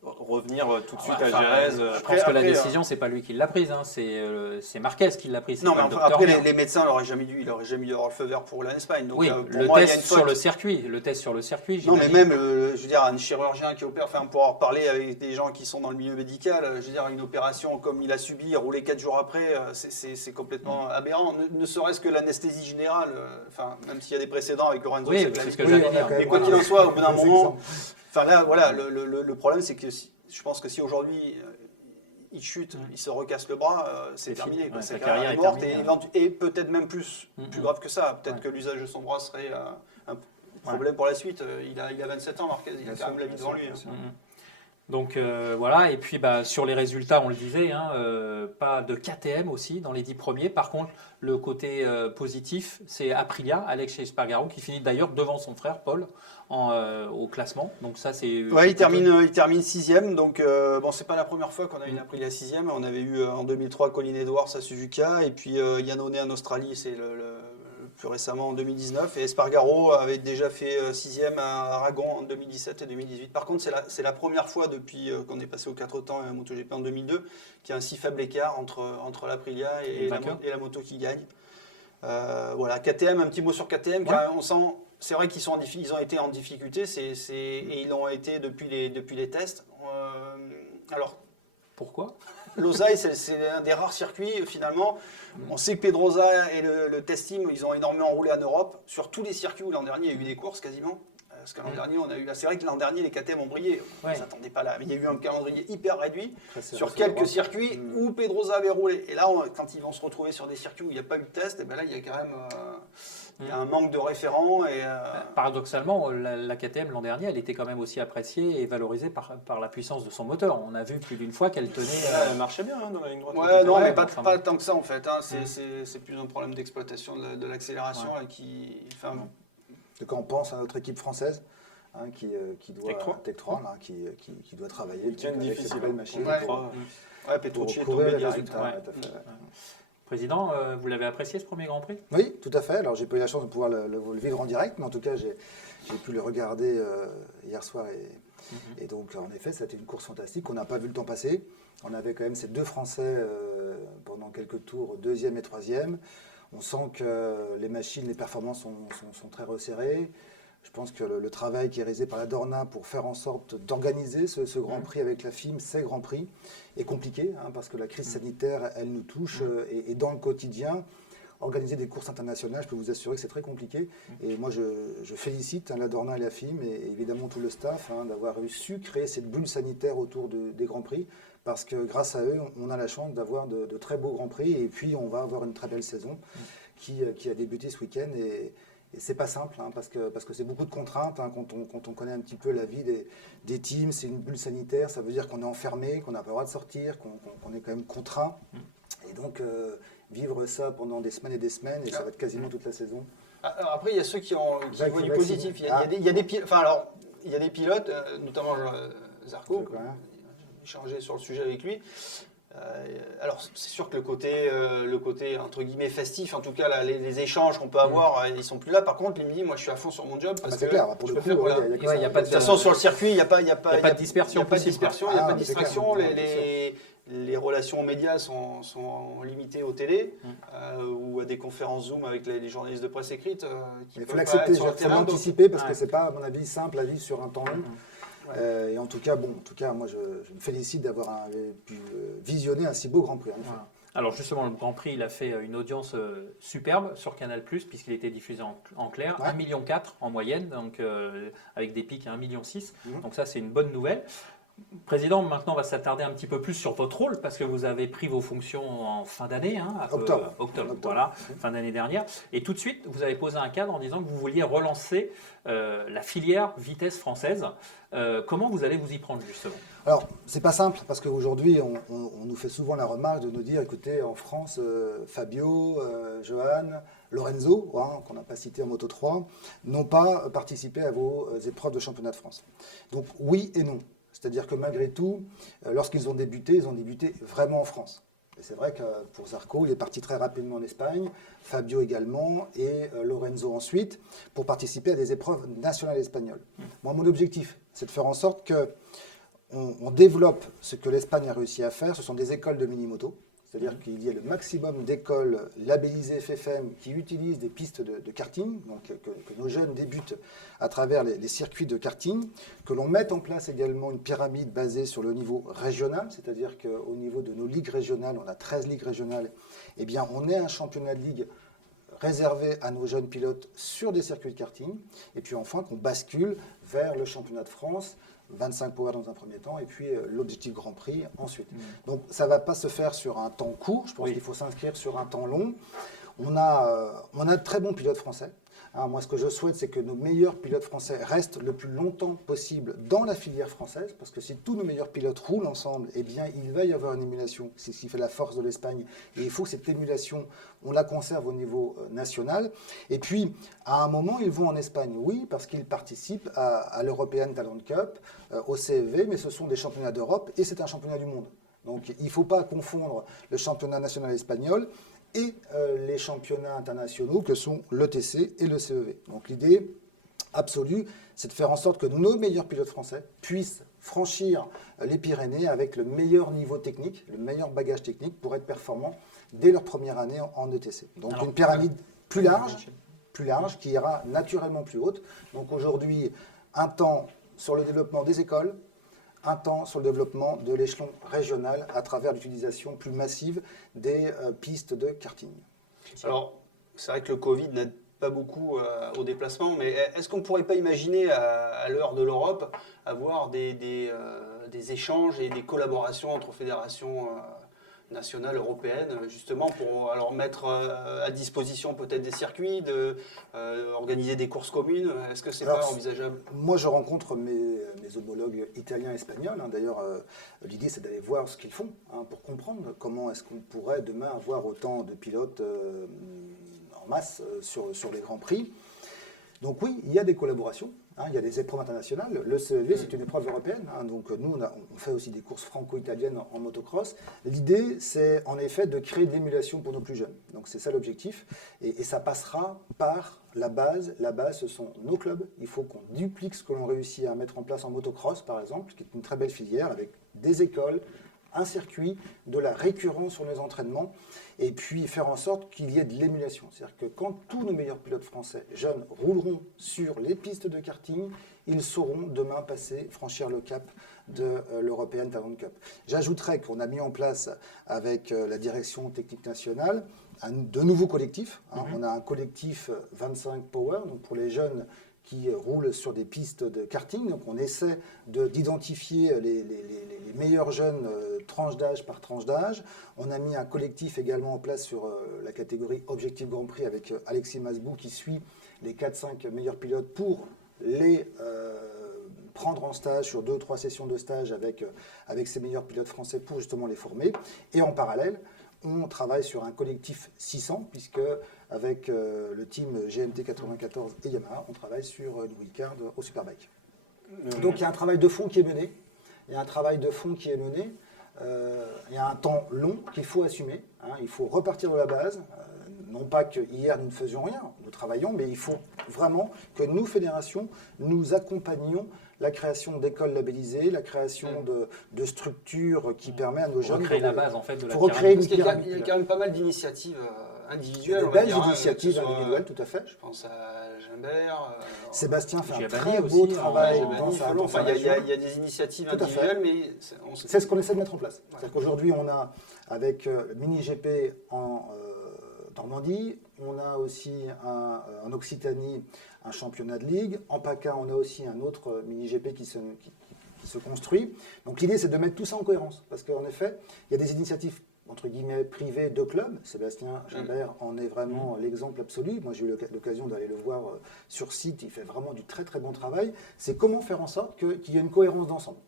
revenir tout de suite à Jerez. Je pense que la décision, c'est pas lui qui l'a prise, hein, c'est Marquez qui l'a prise. Non, mais après, les médecins, il n'aurait jamais dû avoir le feu vert pour l'Espagne. Donc, oui, pour le moi, test sur le circuit. Non, mais même, je veux dire, un chirurgien qui opère, pour avoir parlé avec des gens qui sont dans le milieu médical, je veux dire, une opération comme il a subi, rouler 4 jours après, c'est complètement aberrant. Ne serait-ce que l'anesthésie générale, même s'il y a des précédents avec Lorenzo. Oui, c'est ce que j'allais dire. Et quoi qu'il en soit, au bout d'un moment, là, voilà, le problème, c'est que je pense que si aujourd'hui il chute, il se recasse le bras, c'est terminé. Ouais, sa sa carrière est carrière est morte terminée, et peut-être même plus grave que ça. Peut-être que l'usage de son bras serait un problème pour la suite. Il a 27 ans, Marquez, il a quand même la vie devant lui. Donc voilà, et puis sur les résultats, on le disait, pas de KTM aussi dans les 10 premiers. Par contre, le côté positif, c'est Aprilia, Alex Espargaro, qui finit d'ailleurs devant son frère Paul au classement. Donc ça, c'est. Ouais, il termine 6e. Donc c'est pas la première fois qu'on a une Aprilia 6e. On avait eu en 2003 Colin Edwards à Suzuka, et puis Iannone en Australie, c'est le plus récemment en 2019, et Espargaro avait déjà fait 6e à Aragon en 2017 et 2018. Par contre, c'est la première fois depuis qu'on est passé aux 4 temps et à MotoGP en 2002 qu'il y a un si faible écart entre l'Aprilia et la moto qui gagne. Voilà, KTM, un petit mot sur KTM, car on sent, c'est vrai qu'ils ont été en difficulté, et ils l'ont été depuis les tests. Alors, pourquoi ? Losail, c'est un des rares circuits, finalement. On sait que Pedrosa et le test team, ils ont énormément roulé en Europe. Sur tous les circuits où l'an dernier, il y a eu des courses quasiment. Parce que l'an dernier, c'est vrai que l'an dernier, les KTM ont brillé. On ne s'attendait pas là. Mais il y a eu un calendrier hyper réduit sur quelques circuits où Pedrosa avait roulé. Et là, quand ils vont se retrouver sur des circuits où il n'y a pas eu de test, et là, il y a quand même il y a un manque de référents. Paradoxalement, la KTM l'an dernier, elle était quand même aussi appréciée et valorisée par la puissance de son moteur. On a vu plus d'une fois qu'elle tenait. Elle marchait bien dans la ligne droite. Ouais, non, mais pas tant que ça en fait. C'est plus un problème d'exploitation de l'accélération Quand on pense à notre équipe française, qui doit Tech 3, qui doit travailler avec cette belle machine. Petrucci est tombé direct. Président, vous l'avez apprécié ce premier Grand Prix ? Oui, tout à fait. Alors, j'ai pas eu la chance de pouvoir le vivre en direct, mais en tout cas, j'ai pu le regarder hier soir. Et donc, en effet, c'était une course fantastique. On n'a pas vu le temps passer. On avait quand même ces 2 Français pendant quelques tours, 2e et 3e. On sent que les machines, les performances sont très resserrées. Je pense que le travail qui est réalisé par la Dorna pour faire en sorte d'organiser ce Grand Prix avec la FIM, ces Grands Prix, est compliqué, parce que la crise sanitaire, elle nous touche. Et dans le quotidien, organiser des courses internationales, je peux vous assurer que c'est très compliqué. Et moi, je félicite la Dorna et la FIM, et évidemment tout le staff, d'avoir su créer cette bulle sanitaire autour des Grands Prix. Parce que grâce à eux, on a la chance d'avoir de très beaux Grands Prix. Et puis, on va avoir une très belle saison qui a débuté ce week-end. Et c'est pas simple, parce que c'est beaucoup de contraintes. Quand on connaît un petit peu la vie des teams, c'est une bulle sanitaire. Ça veut dire qu'on est enfermé, qu'on n'a pas le droit de sortir, qu'on est quand même contraint. Et donc, vivre ça pendant des semaines et des semaines, et ça va être quasiment toute la saison. Alors après, il y a ceux qui voient du positif. Il y a des pilotes, notamment Zarco, échangé sur le sujet avec lui. Alors c'est sûr que le côté entre guillemets festif, en tout cas là, les échanges qu'on peut avoir, ils sont plus là. Par contre, il me dit, moi je suis à fond sur mon job parce que clair, pour le coup, il y a pas de toute façon sur le circuit, il n'y a pas de dispersion, il n'y a pas de dispersion, il n'y a pas de distraction. Clair, les relations aux médias sont limitées aux télé ou à des conférences Zoom avec les journalistes de presse écrite. Il faut l'accepter, il faut l'anticiper parce que c'est pas, à mon avis, simple à vivre sur un temps long. Et en tout cas, moi je me félicite d'avoir pu visionner un si beau Grand Prix. Voilà. Alors justement, le Grand Prix, il a fait une audience superbe sur Canal+, puisqu'il était diffusé en clair, 1,4 million en moyenne, donc avec des pics à 1,6 million. Donc ça, c'est une bonne nouvelle. Président, maintenant on va s'attarder un petit peu plus sur votre rôle parce que vous avez pris vos fonctions en fin d'année, hein, octobre, voilà, fin d'année dernière. Et tout de suite, vous avez posé un cadre en disant que vous vouliez relancer la filière vitesse française. Comment vous allez vous y prendre justement? Alors, c'est pas simple parce qu'aujourd'hui, on nous fait souvent la remarque de nous dire, écoutez, en France, Fabio, Johan, Lorenzo, hein, qu'on n'a pas cité en Moto 3, n'ont pas participé à vos épreuves de championnat de France. Donc oui et non. C'est-à-dire que malgré tout, lorsqu'ils ont débuté, ils ont débuté vraiment en France. Et c'est vrai que pour Zarco, il est parti très rapidement en Espagne, Fabio également, et Lorenzo ensuite, pour participer à des épreuves nationales espagnoles. Moi, mon objectif, c'est de faire en sorte que on développe ce que l'Espagne a réussi à faire. Ce sont des écoles de mini-moto. C'est-à-dire qu'il y ait le maximum d'écoles labellisées FFM qui utilisent des pistes de karting, donc que nos jeunes débutent à travers les circuits de karting, que l'on mette en place également une pyramide basée sur le niveau régional, c'est-à-dire qu'au niveau de nos ligues régionales, on a 13 ligues régionales, eh bien on ait un championnat de ligue réservé à nos jeunes pilotes sur des circuits de karting, et puis enfin qu'on bascule vers le championnat de France, 25 power dans un premier temps, et puis l'objectif Grand Prix ensuite. Donc ça ne va pas se faire sur un temps court, je pense qu'il faut s'inscrire sur un temps long. On a de très bons pilotes français. Hein, moi, ce que je souhaite, c'est que nos meilleurs pilotes français restent le plus longtemps possible dans la filière française, parce que si tous nos meilleurs pilotes roulent ensemble, eh bien, il va y avoir une émulation. C'est ce qui fait la force de l'Espagne. Et il faut que cette émulation, on la conserve au niveau national. Et puis, à un moment, ils vont en Espagne, oui, parce qu'ils participent à l'European Talent Cup, au CFV, mais ce sont des championnats d'Europe et c'est un championnat du monde. Donc, il ne faut pas confondre le championnat national espagnol et les championnats internationaux que sont l'ETC et le CEV. Donc l'idée absolue, c'est de faire en sorte que nos meilleurs pilotes français puissent franchir les Pyrénées avec le meilleur niveau technique, le meilleur bagage technique pour être performants dès leur première année en ETC. Donc une pyramide plus large qui ira naturellement plus haute. Donc aujourd'hui, un temps sur le développement des écoles, un temps sur le développement de l'échelon régional à travers l'utilisation plus massive des pistes de karting. Alors, c'est vrai que le Covid n'aide pas beaucoup au déplacement, mais est-ce qu'on ne pourrait pas imaginer, à l'heure de l'Europe, avoir des échanges et des collaborations entre fédérations nationales européennes, justement pour alors mettre à disposition peut-être des circuits, organiser des courses communes? Est-ce que c'est pas envisageable? Moi, je rencontre mes homologues italiens et espagnols. Hein. D'ailleurs, l'idée, c'est d'aller voir ce qu'ils font pour comprendre comment est-ce qu'on pourrait demain avoir autant de pilotes en masse sur les Grands Prix. Donc oui, il y a des collaborations. Il y a des épreuves internationales. Le CEV, c'est une épreuve européenne. Donc nous, on fait aussi des courses franco-italiennes en motocross. L'idée, c'est en effet de créer de l'émulation pour nos plus jeunes. Donc c'est ça l'objectif. Et ça passera par la base. La base, ce sont nos clubs. Il faut qu'on duplique ce que l'on réussit à mettre en place en motocross, par exemple, qui est une très belle filière, avec des écoles, un circuit, de la récurrence sur les entraînements, et puis faire en sorte qu'il y ait de l'émulation. C'est-à-dire que quand tous nos meilleurs pilotes français jeunes rouleront sur les pistes de karting, ils sauront demain franchir le cap de l'European Talent Cup. J'ajouterais qu'on a mis en place avec la direction technique nationale de nouveaux collectifs. On a un collectif 25 Power, donc pour les jeunes qui roulent sur des pistes de karting. Donc on essaie d'identifier les meilleurs jeunes tranche d'âge par tranche d'âge. On a mis un collectif également en place sur la catégorie Objectif Grand Prix avec Alexis Masbou qui suit les 4-5 meilleurs pilotes pour les prendre en stage sur 2-3 sessions de stage avec ces meilleurs pilotes français pour justement les former. Et en parallèle, on travaille sur un collectif 600, puisque avec le team GMT 94 et Yamaha, on travaille sur une wildcard au Superbike. Donc il y a un travail de fond qui est mené. Il y a un temps long qu'il faut assumer. Il faut repartir de la base. Non pas que hier nous ne faisions rien, nous travaillons, mais il faut vraiment que nous, fédérations, nous accompagnions la création d'écoles labellisées, la création de structures qui permettent à nos jeunes... Recréer la base, en fait, de la pyramide. Il y a quand même pas mal d'initiatives individuelles. Des belles initiatives individuelles, tout à fait. Je pense à Gimbert. Sébastien fait un Giabani très beau aussi, travail. Il y a des initiatives individuelles, mais... C'est ce qu'on essaie de mettre en place. C'est-à-dire qu'aujourd'hui, on a, avec le mini-GP en Normandie, on a aussi en Occitanie un championnat de ligue. En PACA, on a aussi un autre mini-GP qui qui se construit. Donc l'idée, c'est de mettre tout ça en cohérence, parce qu'en effet, il y a des initiatives entre guillemets privées de clubs. Sébastien Gimbert en est vraiment l'exemple absolu. Moi, j'ai eu l'occasion d'aller le voir sur site. Il fait vraiment du très très bon travail. C'est comment faire en sorte qu'il y ait une cohérence d'ensemble.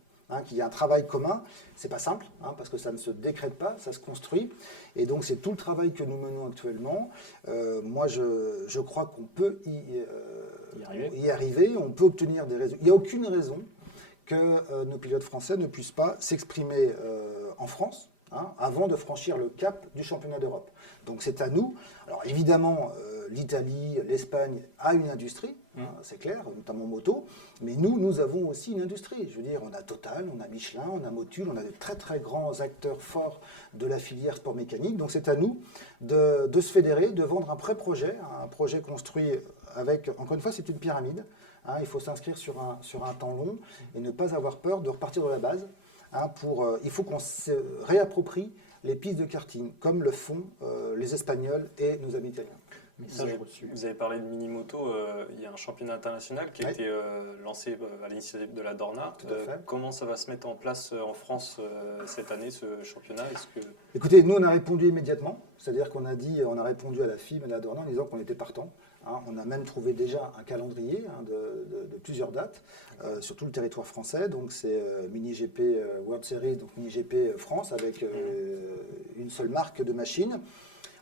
Qu'il y ait un travail commun. C'est pas simple, parce que ça ne se décrète pas, ça se construit. Et donc, c'est tout le travail que nous menons actuellement. Moi, je crois qu'on peut y arriver. On peut obtenir des résultats. Il n'y a aucune raison que nos pilotes français ne puissent pas s'exprimer en France avant de franchir le cap du championnat d'Europe. Donc c'est à nous. Alors évidemment, l'Italie, l'Espagne a une industrie, c'est clair, notamment moto, mais nous avons aussi une industrie. Je veux dire, on a Total, on a Michelin, on a Motul, on a de très très grands acteurs forts de la filière sport mécanique. Donc c'est à nous de se fédérer, de vendre un pré-projet, un projet construit avec, encore une fois, c'est une pyramide. Il faut s'inscrire sur un temps long et ne pas avoir peur de repartir de la base. Il faut qu'on se réapproprie les pistes de karting, comme le font les Espagnols et nos amis italiens. Vous avez parlé de Minimoto, il y a un championnat international qui a été lancé à l'initiative de la Dorna. Comment ça va se mettre en place en France cette année, ce championnat? Écoutez, nous on a répondu immédiatement, c'est-à-dire qu'on a répondu à la FIM et à la Dorna en disant qu'on était partant. On a même trouvé déjà un calendrier de plusieurs dates sur tout le territoire français. Donc c'est Mini-GP World Series, donc Mini-GP France avec une seule marque de machine.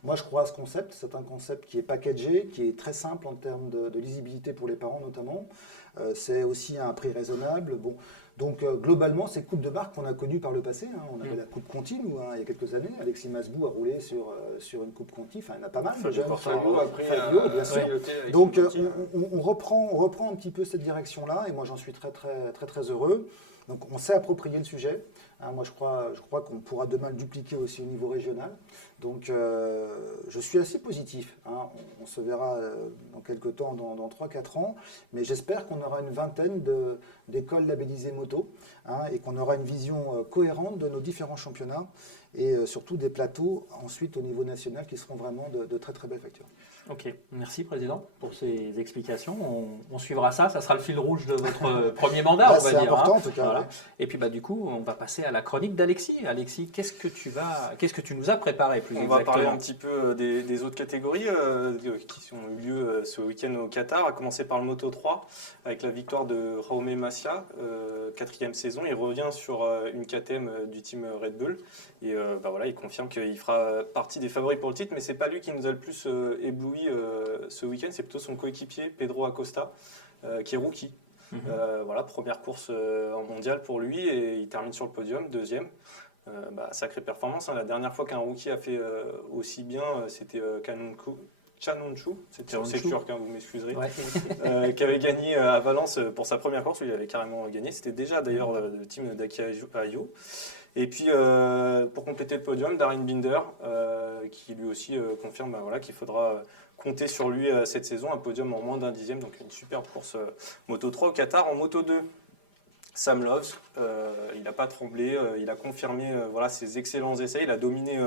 Moi, je crois à ce concept. C'est un concept qui est packagé, qui est très simple en termes de lisibilité pour les parents notamment. C'est aussi à un prix raisonnable. Bon. Donc, globalement, c'est coupes de marque qu'on a connues par le passé. On avait la coupe Conti, nous, il y a quelques années. Alexis Masbou a roulé sur une coupe Conti. Enfin, il y en a pas mal. Fabio après, bien sûr. Donc, on reprend un petit peu cette direction-là. Et moi, j'en suis très, très, très, très heureux. Donc, on s'est approprié le sujet. Moi, je crois qu'on pourra demain le dupliquer aussi au niveau régional. Donc, je suis assez positif. On se verra dans quelques temps, dans 3-4 ans. Mais j'espère qu'on aura une vingtaine d'écoles labellisées moto et qu'on aura une vision cohérente de nos différents championnats et surtout des plateaux ensuite au niveau national qui seront vraiment de très très belles factures. Ok, merci Président pour ces explications. On suivra ça, ça sera le fil rouge de votre premier mandat, on va dire. C'est important en tout cas. Voilà. Ouais. Et puis du coup, on va passer à la chronique d'Alexis. Alexis, qu'est-ce que tu nous as préparé plus exactement? On va parler un petit peu des autres catégories qui ont eu lieu ce week-end au Qatar, à commencer par le Moto 3 avec la victoire de Jaume Masia, 4e saison. Il revient sur une KTM du team Red Bull et il confirme qu'il fera partie des favoris pour le titre, mais c'est pas lui qui nous a le plus ébloui ce week-end, c'est plutôt son coéquipier Pedro Acosta qui est rookie. Première course en mondial pour lui et il termine sur le podium, deuxième. Sacrée performance. La dernière fois qu'un rookie a fait aussi bien, c'était Canonchu, c'est turc, vous m'excuserez, qui avait gagné à Valence pour sa première course, où il avait carrément gagné. C'était déjà d'ailleurs le team d'Aki Ayo. Et puis pour compléter le podium, Darren Binder, qui lui aussi confirme qu'il faudra compter sur lui cette saison, un podium en moins d'un dixième, donc une superbe course Moto 3 au Qatar. En Moto 2, Sam Loves, il n'a pas tremblé, il a confirmé ses excellents essais, il a dominé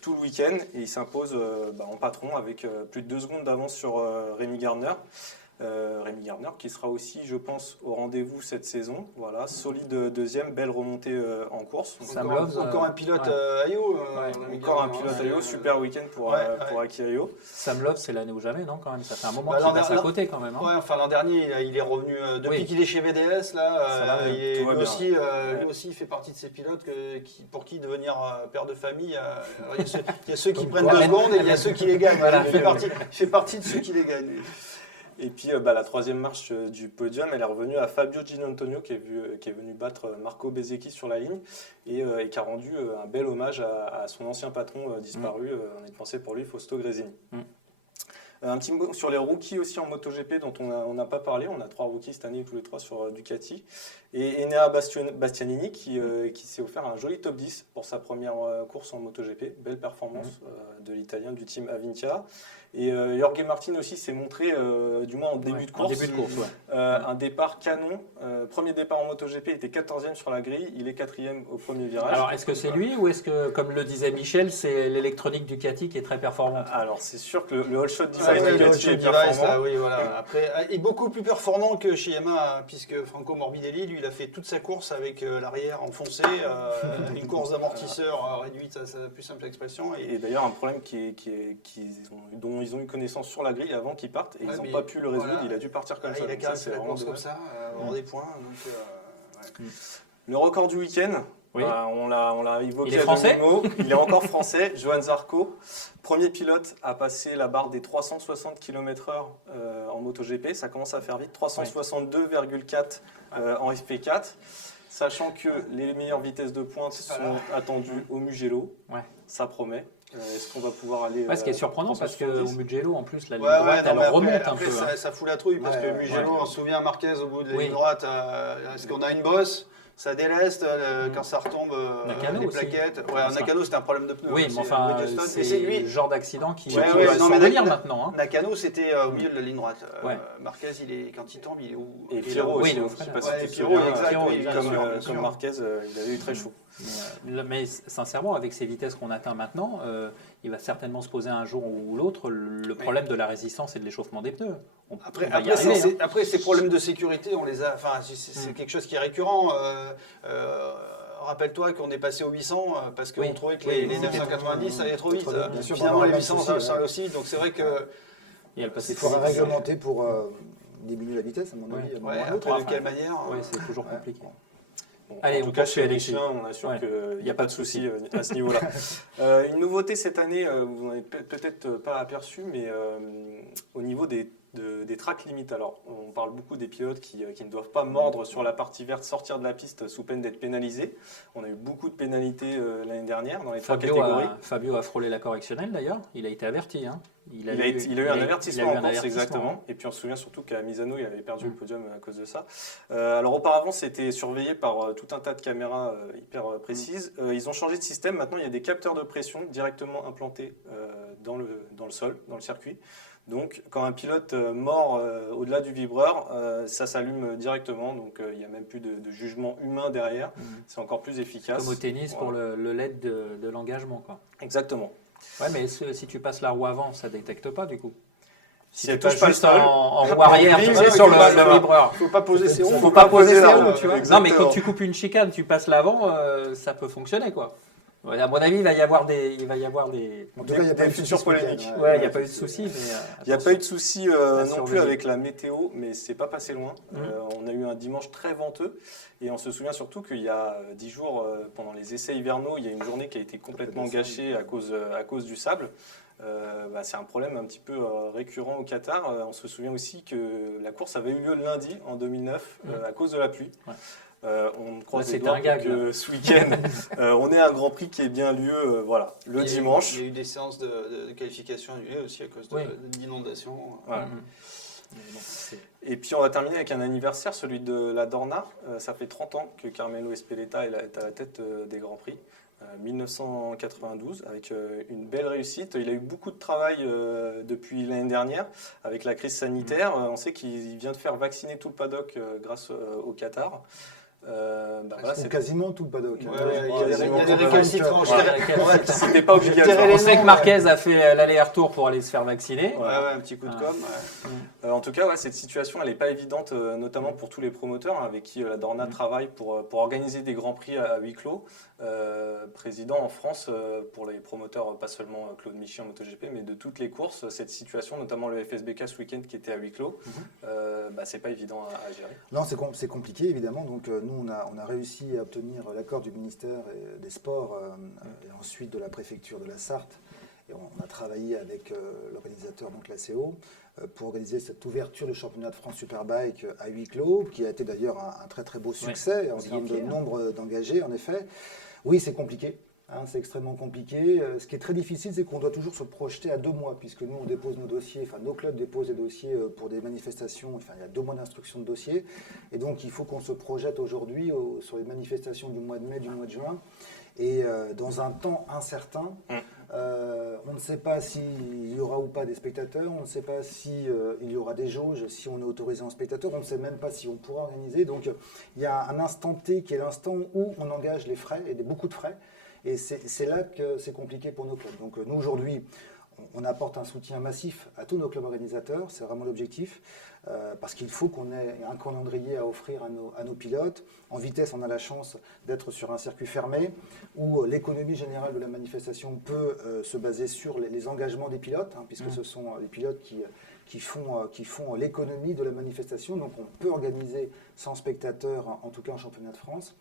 tout le week-end et il s'impose en patron avec plus de 2 secondes d'avance sur Rémi Gardner. Rémi Gardner qui sera aussi, je pense, au rendez-vous cette saison. Voilà, solide deuxième, belle remontée en course. Encore un pilote Ayo. Encore un pilote Ayo, super week-end pour Aki Ayo. Sam Love, c'est l'année ou jamais, non quand même? Ça fait un moment qu'il passe à côté quand même. L'an dernier, il est revenu, depuis qu'il est chez VDS, lui aussi il fait partie de ces pilotes pour qui devenir père de famille, il y a ceux qui prennent 2 secondes et il y a ceux qui les gagnent. Il fait partie de ceux qui les gagnent. Et puis la troisième marche du podium, elle est revenue à Fabio Ginantonio qui est venu battre Marco Bezzecchi sur la ligne et qui a rendu un bel hommage à son ancien patron disparu. On a pensé pour lui, Fausto Gresini. Un petit mot sur les rookies aussi en MotoGP dont on n'a pas parlé. On a 3 rookies cette année, tous les 3 sur Ducati. Et Enea Bastianini qui s'est offert un joli top 10 pour sa première course en MotoGP. Belle performance de l'Italien du team Avintia. Et Jorge Martin aussi s'est montré, du moins en début de course. Un départ canon. Premier départ en MotoGP, il était 14e sur la grille. Il est 4e au premier virage. Alors, est-ce que c'est lui ou est-ce que, comme le disait Michel, c'est l'électronique Ducati qui est très performante? Alors, c'est sûr que le All Shot Design Ducati est performant. Là, oui, voilà. Après, il est beaucoup plus performant que chez Yamaha, puisque Franco Morbidelli, lui, il a fait toute sa course avec l'arrière enfoncé, une course d'amortisseur réduite à sa plus simple expression. Et d'ailleurs, un problème dont ils ont eu connaissance sur la grille avant qu'ils partent, et ils n'ont pas pu le résoudre. Voilà. Il a dû partir comme ça. Il a Donc carrément ça, fait c'est la vraiment course comme dommage. ça, avoir des points. Donc, Le record du week-end, Oui. on l'a évoqué. Il est à français demi-mot. Il est encore français, Johann Zarco. Premier pilote à passer la barre des 360 km/h en MotoGP. Ça commence à faire vite. 362,4 en FP4. Sachant que les meilleures vitesses de pointe sont attendues au Mugello. Ouais. Ça promet. Est-ce qu'on va pouvoir aller... Ce qui est surprenant, parce qu'au 370? Mugello, en plus, la ligne droite, elle remonte un peu. Après, ça fout la trouille, parce que Mugello, on se souvient, Marquez, au bout de la ligne droite, est-ce qu'on a une bosse? Ça déleste quand ça retombe Nakano les aussi. plaquettes. Ouais, Nakano, c'était un problème de pneus. Oui, aussi, mais enfin, Bridgestone. Et c'est lui, le genre d'accident qui Ouais, doit ouais, non, mais survenir Nak- maintenant. Hein. Nakano, c'était au milieu de la ligne droite. Ouais. Marquez, quand il tombe, il est où? Et Il est Pierrot là-haut. Oui, aussi. il est au Je sais frein. pas si Ouais, tu et te Pierrot, souviens, exact, oui, bien sûr, bien comme sûr. Marquez, il avait eu très chaud. Mais sincèrement, avec ces vitesses qu'on atteint maintenant, il va certainement se poser un jour ou l'autre le problème de la résistance et de l'échauffement des pneus. On va y arriver, hein. Après, ces problèmes de sécurité, on les a. Enfin, c'est quelque chose qui est récurrent. Rappelle-toi qu'on est passé aux 800 parce qu'on trouvait que les 990 ça allait trop vite. Bien sûr, Finalement, les pendant 800 la ça aussi. Donc c'est vrai que. Et elle passait Il faudra trop vite. réglementer pour diminuer la vitesse, à mon avis. à un moment Ouais, ou à un autre. après, de quelle manière Ouais, c'est toujours compliqué. Bon, Allez, en tout on cas, poursuit, chez Alexis. Michelin, on assure Ouais. qu'il n'y a pas de souci à ce niveau-là. Une nouveauté cette année, vous n'en avez peut-être pas aperçu, mais au niveau des tracks limites. Alors, on parle beaucoup des pilotes qui ne doivent pas mordre sur la partie verte, sortir de la piste sous peine d'être pénalisés. On a eu beaucoup de pénalités l'année dernière dans les trois catégories. Fabio a frôlé la correctionnelle d'ailleurs. Il a été averti. Hein. Il a eu un avertissement en course, exactement. Hein. Et puis on se souvient surtout qu'à Misano, il avait perdu le podium à cause de ça. Alors auparavant, c'était surveillé par tout un tas de caméras hyper précises. Ils ont changé de système. Maintenant, il y a des capteurs de pression directement implantés dans le sol, dans le circuit. Donc, quand un pilote mord au-delà du vibreur, ça s'allume directement. Donc, il n'y a même plus de jugement humain derrière. C'est encore plus efficace. Comme au tennis pour le LED de l'engagement, quoi. Exactement. Ouais, mais si tu passes la roue avant, ça détecte pas du coup. Si tu elle touche passes pas le juste sol, en roue arrière, tu oui, sais, oui, sur oui, le vibreur. faut pas poser ses roues. Faut pas poser la ses roue, roues, tu vois. Non, mais exactement. quand tu coupes une chicane, tu passes l'avant, ça peut fonctionner, quoi. Ouais, à mon avis, il va y avoir des. En tout cas, il n'y a pas eu de futures soucis ce week-end, polémiques. Ouais, il n'y a pas eu de soucis, mais. Il n'y a pas eu de souci non plus surveiller. avec la météo, mais c'est pas passé loin. On a eu un dimanche très venteux et on se souvient surtout qu'il y a 10 jours, pendant les essais hivernaux, il y a une journée qui a été complètement gâchée à cause du sable. C'est un problème un petit peu récurrent au Qatar. On se souvient aussi que la course avait eu lieu lundi en 2009 à cause de la pluie. Ouais. On croise Là, les c'était doigts un gag, pour que ce week-end, on ait un Grand Prix qui ait bien lieu le dimanche. Il y a eu des séances de qualification annulées aussi à cause d'inondations. Voilà. Et puis on va terminer avec un anniversaire, celui de la Dorna. Ça fait 30 ans que Carmelo Ezpeleta est à la tête des Grands Prix. 1992, avec une belle réussite. Il a eu beaucoup de travail depuis l'année dernière avec la crise sanitaire. On sait qu'il vient de faire vacciner tout le paddock grâce au Qatar. C'est quasiment tout le paddock. Il y a des récalcitrants. C'était pas obligatoire. On sait que Marquez a fait l'aller-retour pour aller se faire vacciner. Ouais, un petit coup de com. En tout cas, cette situation, elle n'est pas évidente, notamment pour tous les promoteurs avec qui la Dorna travaille pour organiser des grands prix à huis clos. Président en France pour les promoteurs, pas seulement Claude Michy en MotoGP, mais de toutes les courses, cette situation, notamment le FSBK ce week-end qui était à huis clos, c'est pas évident à gérer. Non, c'est compliqué évidemment. Donc nous, on a réussi à obtenir l'accord du ministère des Sports et ensuite de la préfecture de la Sarthe. Et on a travaillé avec l'organisateur, donc l'ACO, pour organiser cette ouverture du championnat de France Superbike à huis clos, qui a été d'ailleurs un très très beau succès en termes de nombre d'engagés, en effet. Oui, c'est compliqué. C'est extrêmement compliqué. Ce qui est très difficile, c'est qu'on doit toujours se projeter à 2 mois, puisque nous, on dépose nos dossiers, enfin nos clubs déposent des dossiers pour des manifestations, enfin il y a 2 mois d'instruction de dossier, et donc il faut qu'on se projette aujourd'hui sur les manifestations du mois de mai, du mois de juin, et dans un temps incertain. On ne sait pas s'il y aura ou pas des spectateurs, on ne sait pas s'il y aura des jauges, si on est autorisé en spectateur, on ne sait même pas si on pourra organiser. Donc il y a un instant T qui est l'instant où on engage les frais, et beaucoup de frais. Et c'est là que c'est compliqué pour nos clubs. Donc nous, aujourd'hui, on apporte un soutien massif à tous nos clubs organisateurs, c'est vraiment l'objectif, parce qu'il faut qu'on ait un calendrier à offrir à nos pilotes. En vitesse, on a la chance d'être sur un circuit fermé, où l'économie générale de la manifestation peut se baser sur les engagements des pilotes, puisque ce sont les pilotes qui font l'économie de la manifestation. Donc on peut organiser 100 spectateurs, en tout cas en championnat de France.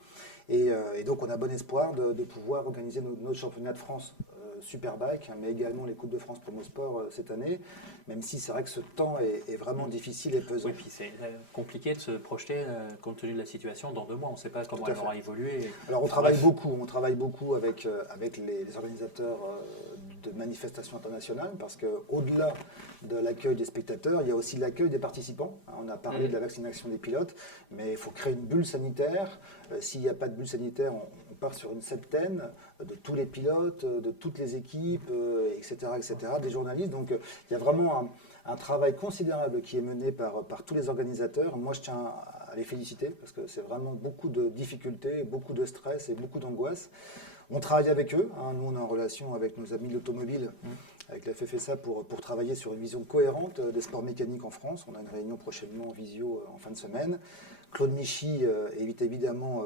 Et donc on a bon espoir de pouvoir organiser notre championnat de France Superbike, mais également les Coupes de France Promo Sport cette année, même si c'est vrai que ce temps est vraiment difficile et pesant. Oui, puis c'est compliqué de se projeter compte tenu de la situation dans 2 mois. On ne sait pas comment Tout à elle aura évolué. Alors on travaille beaucoup avec les organisateurs de manifestations internationales, parce qu'au-delà de l'accueil des spectateurs, il y a aussi l'accueil des participants. On a parlé de la vaccination des pilotes, mais il faut créer une bulle sanitaire. S'il n'y a pas de bulle sanitaire, on part sur une septaine de tous les pilotes, de toutes les équipes, etc., des journalistes. Donc il y a vraiment un travail considérable qui est mené par tous les organisateurs. Moi, je tiens à les féliciter, parce que c'est vraiment beaucoup de difficultés, beaucoup de stress et beaucoup d'angoisse. On travaille avec eux. Nous, on est en relation avec nos amis de l'automobile, avec la FFSA, pour travailler sur une vision cohérente des sports mécaniques en France. On a une réunion prochainement en visio en fin de semaine. Claude Michy est évidemment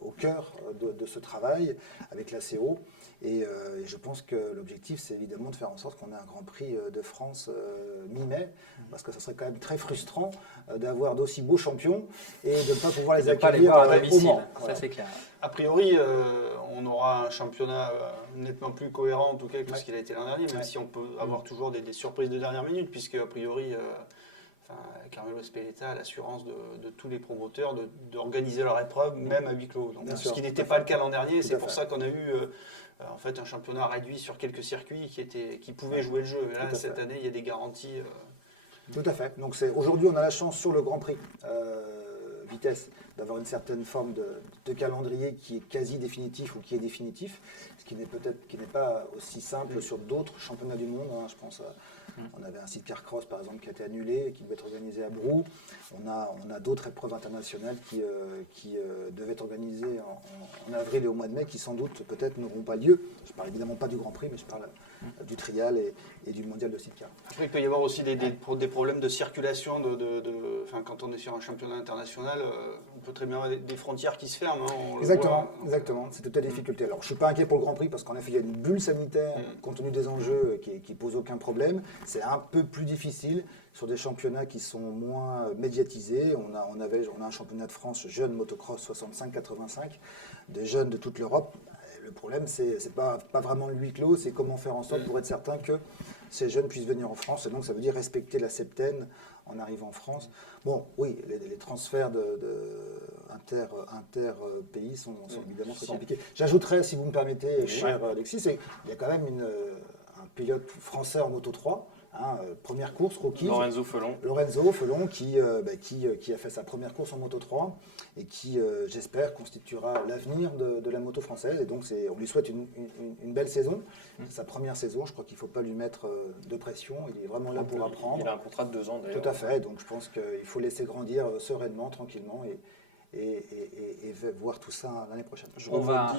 au cœur de ce travail avec la CO. Et je pense que l'objectif, c'est évidemment de faire en sorte qu'on ait un Grand Prix de France mi-mai, parce que ça serait quand même très frustrant d'avoir d'aussi beaux champions et de ne pas pouvoir les accueillir voir à au domicile. Mans. Ça, Voilà. c'est clair. A priori, on aura un championnat nettement plus cohérent, en tout cas, que ce qu'il a été l'an dernier, même si on peut avoir toujours des surprises de dernière minute, puisque a priori, Carmelo Speletta a l'assurance de tous les promoteurs d'organiser leur épreuve, même à huis clos. Donc, Bien ce sûr, qui tout n'était à pas fait. le cas l'an dernier, Tout c'est à pour fait. ça qu'on a eu en fait un championnat réduit sur quelques circuits qui pouvaient jouer le jeu. Et là, Tout à cette fait. année, il y a des garanties. Tout à fait. Donc aujourd'hui, on a la chance sur le Grand Prix vitesse d'avoir une certaine forme de calendrier qui est quasi définitif ou qui est définitif, ce qui n'est pas aussi simple sur d'autres championnats du monde. Je pense on avait un sidecar cross par exemple qui a été annulé et qui devait être organisé à Brou. On a d'autres épreuves internationales qui devaient être organisées en avril et au mois de mai, qui sans doute peut-être n'auront pas lieu. Je ne parle évidemment pas du Grand Prix, mais je parle du trial et du mondial de sidecar. Après, il peut y avoir aussi des problèmes de circulation. Quand on est sur un championnat international, on peut très bien avoir des frontières qui se ferment. On le voit. Exactement. C'est toute la difficulté. Alors, je ne suis pas inquiet pour le Grand Prix, parce qu'en effet, il y a une bulle sanitaire, compte tenu des enjeux, qui pose aucun problème. C'est un peu plus difficile sur des championnats qui sont moins médiatisés. On a un championnat de France jeune motocross 65-85, de jeunes de toute l'Europe. Le problème, c'est pas vraiment le huis clos, c'est comment faire en sorte pour être certain que ces jeunes puissent venir en France. Et donc, ça veut dire respecter la septaine en arrivant en France. Bon, oui, les transferts inter-pays sont évidemment très compliqués. J'ajouterais, si vous me permettez, cher Alexis, il y a quand même un pilote français en Moto 3, première course, rookie. Lorenzo Felon, qui a fait sa première course en Moto 3 et qui, j'espère, constituera l'avenir de la moto française. Et donc, on lui souhaite une belle saison. C'est sa première saison, je crois qu'il ne faut pas lui mettre de pression. Il est vraiment là pour apprendre. Il a un contrat de 2 ans d'ailleurs. Tout à fait, donc je pense qu'il faut laisser grandir sereinement, tranquillement et voir tout ça l'année prochaine. On va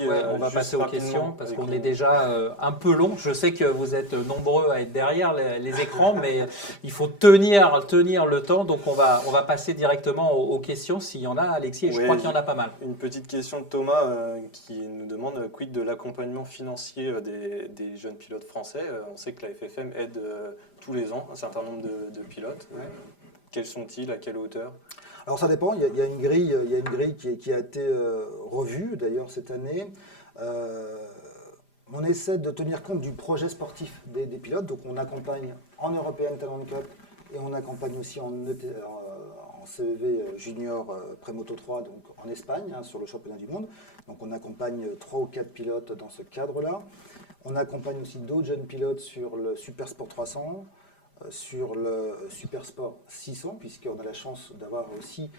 passer aux rapidement questions parce avec qu'on les- est déjà un peu long. Je sais que vous êtes nombreux à être derrière les écrans, mais il faut tenir le temps. Donc on va passer directement aux questions s'il y en a, Alexis. Et je Oui, crois qu'il y en a pas mal. Une petite question de Thomas qui nous demande quid de l'accompagnement financier des jeunes pilotes français. On sait que la FFM aide tous les ans un certain nombre de pilotes. Quels sont-ils, à quelle hauteur? Alors ça dépend, il y a une grille, qui a été revue d'ailleurs cette année. On essaie de tenir compte du projet sportif des pilotes, donc on accompagne en European Talent Cup et on accompagne aussi en CEV Junior Prémoto 3, donc en Espagne, sur le championnat du monde. Donc on accompagne 3 ou 4 pilotes dans ce cadre-là. On accompagne aussi d'autres jeunes pilotes sur le Super Sport 300, sur le Super Sport 600, puisqu'on a la chance d'avoir aussi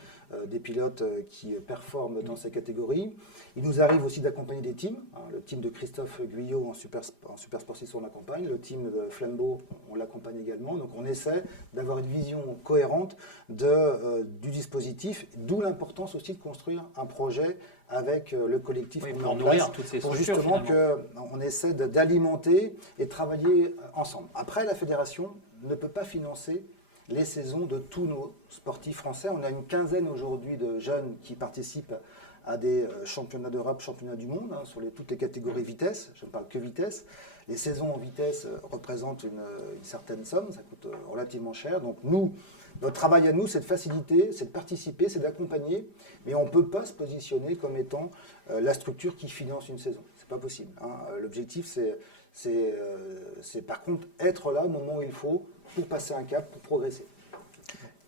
des pilotes qui performent dans ces catégories. Il nous arrive aussi d'accompagner des teams. Le team de Christophe Guyot en Super Sport 600, on l'accompagne. Le team de Flambeau, on l'accompagne également. Donc on essaie d'avoir une vision cohérente du dispositif, d'où l'importance aussi de construire un projet avec le collectif Oui, qu'on met pour en nourrir place, toutes ces pour structures, justement finalement. qu'on essaie d'alimenter et de travailler ensemble. Après, la fédération ne peut pas financer les saisons de tous nos sportifs français. On a une quinzaine aujourd'hui de jeunes qui participent à des championnats d'Europe, championnats du monde, sur toutes les catégories vitesse. Je ne parle que vitesse. Les saisons en vitesse représentent une certaine somme, ça coûte relativement cher. Donc nous, notre travail à nous, c'est de faciliter, c'est de participer, c'est d'accompagner, mais on ne peut pas se positionner comme étant la structure qui finance une saison. C'est pas possible. L'objectif, c'est par contre être là au moment où il faut pour passer un cap, pour progresser.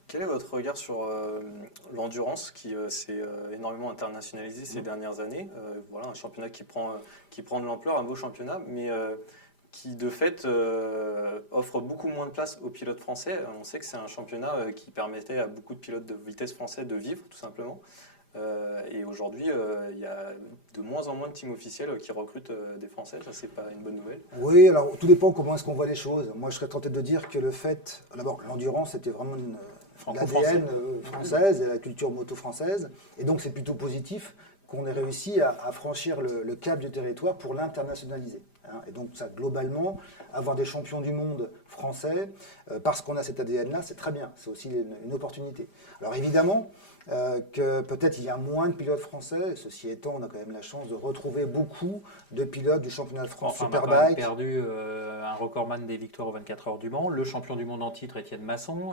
Quel est votre regard sur l'endurance qui s'est énormément internationalisée ces dernières années? Voilà, un championnat qui prend de l'ampleur, un beau championnat, mais qui de fait offre beaucoup moins de place aux pilotes français. On sait que c'est un championnat qui permettait à beaucoup de pilotes de vitesse français de vivre, tout simplement. Et aujourd'hui, il y a de moins en moins de teams officiels qui recrutent des Français. Ça, c'est pas une bonne nouvelle. Oui, alors tout dépend comment est-ce qu'on voit les choses. Moi, je serais tenté de dire que le fait... D'abord, l'endurance, c'était vraiment l'ADN française et la culture moto française. Et donc, c'est plutôt positif qu'on ait réussi à franchir le cap du territoire pour l'internationaliser. Et donc, ça, globalement, avoir des champions du monde français, parce qu'on a cet ADN-là, c'est très bien. C'est aussi une opportunité. Alors, évidemment, que peut-être il y a moins de pilotes français. Ceci étant, on a quand même la chance de retrouver beaucoup de pilotes du championnat de France On a quand même Superbike. perdu un recordman des victoires aux 24 heures du Mans, le champion du monde en titre Étienne Masson,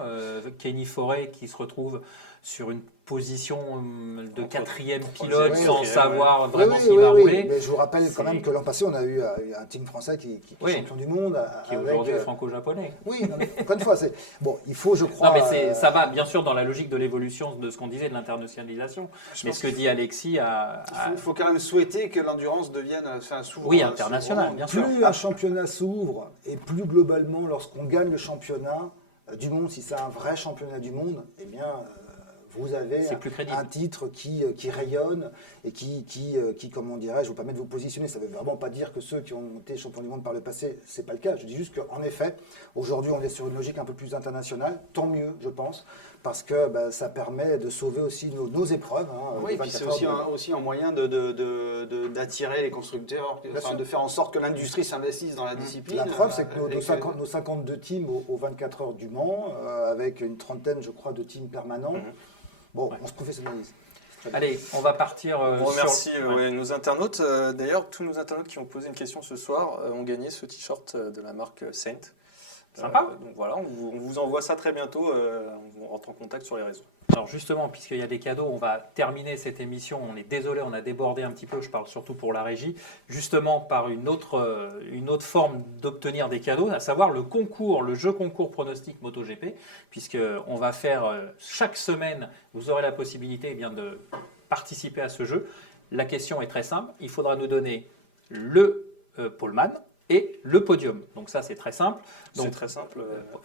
Kenny Forêt qui se retrouve sur une position de quatrième pilote oui, sans ok, savoir Oui, vraiment oui, s'il oui, va oui. rouler. Mais je vous rappelle quand C'est- même que l'an passé, on a eu un team français qui est Oui. champion du monde. Qui est avec, aujourd'hui franco-japonais. Oui, non, mais encore une fois, bon, il faut, je crois. Non, mais ça va bien sûr dans la logique de l'évolution de ce qu'on disait de l'internationalisation. Je Mais pense ce que dit Alexis Il faut quand même souhaiter que l'endurance devienne, s'ouvre. Oui, international, bien sûr. Plus un championnat s'ouvre et plus globalement, lorsqu'on gagne le championnat du monde, si c'est un vrai championnat du monde, eh bien, vous avez C'est plus crédible. un titre qui rayonne et qui comment dirais-je, vous permet de vous positionner. Ça ne veut vraiment pas dire que ceux qui ont été champions du monde par le passé, ce n'est pas le cas. Je dis juste qu'en effet, aujourd'hui, on est sur une logique un peu plus internationale. Tant mieux, je pense, parce que ça permet de sauver aussi nos épreuves. Oui, les et puis 24 c'est heures aussi un moyen d'attirer les constructeurs, sûr. de faire en sorte que l'industrie s'investisse dans la discipline. La preuve, c'est que avec, nos 52 teams aux 24 heures du Mans, avec une trentaine, je crois, de teams permanents, bon, on se professionnalise. Allez, on va partir On remercie sur... Ouais. nos internautes. D'ailleurs, tous nos internautes qui ont posé une question ce soir ont gagné ce t-shirt de la marque Saint. Sympa. Donc voilà, on vous envoie ça très bientôt. On rentre en contact sur les réseaux. Alors justement, puisqu'il y a des cadeaux, on va terminer cette émission. On est désolé, on a débordé un petit peu, je parle surtout pour la régie, justement par une autre forme d'obtenir des cadeaux, à savoir le jeu concours pronostic MotoGP, puisqu'on va faire chaque semaine, vous aurez la possibilité eh bien, de participer à ce jeu. La question est très simple, il faudra nous donner le poleman et le podium. Donc ça, c'est très simple. Donc, C'est très simple.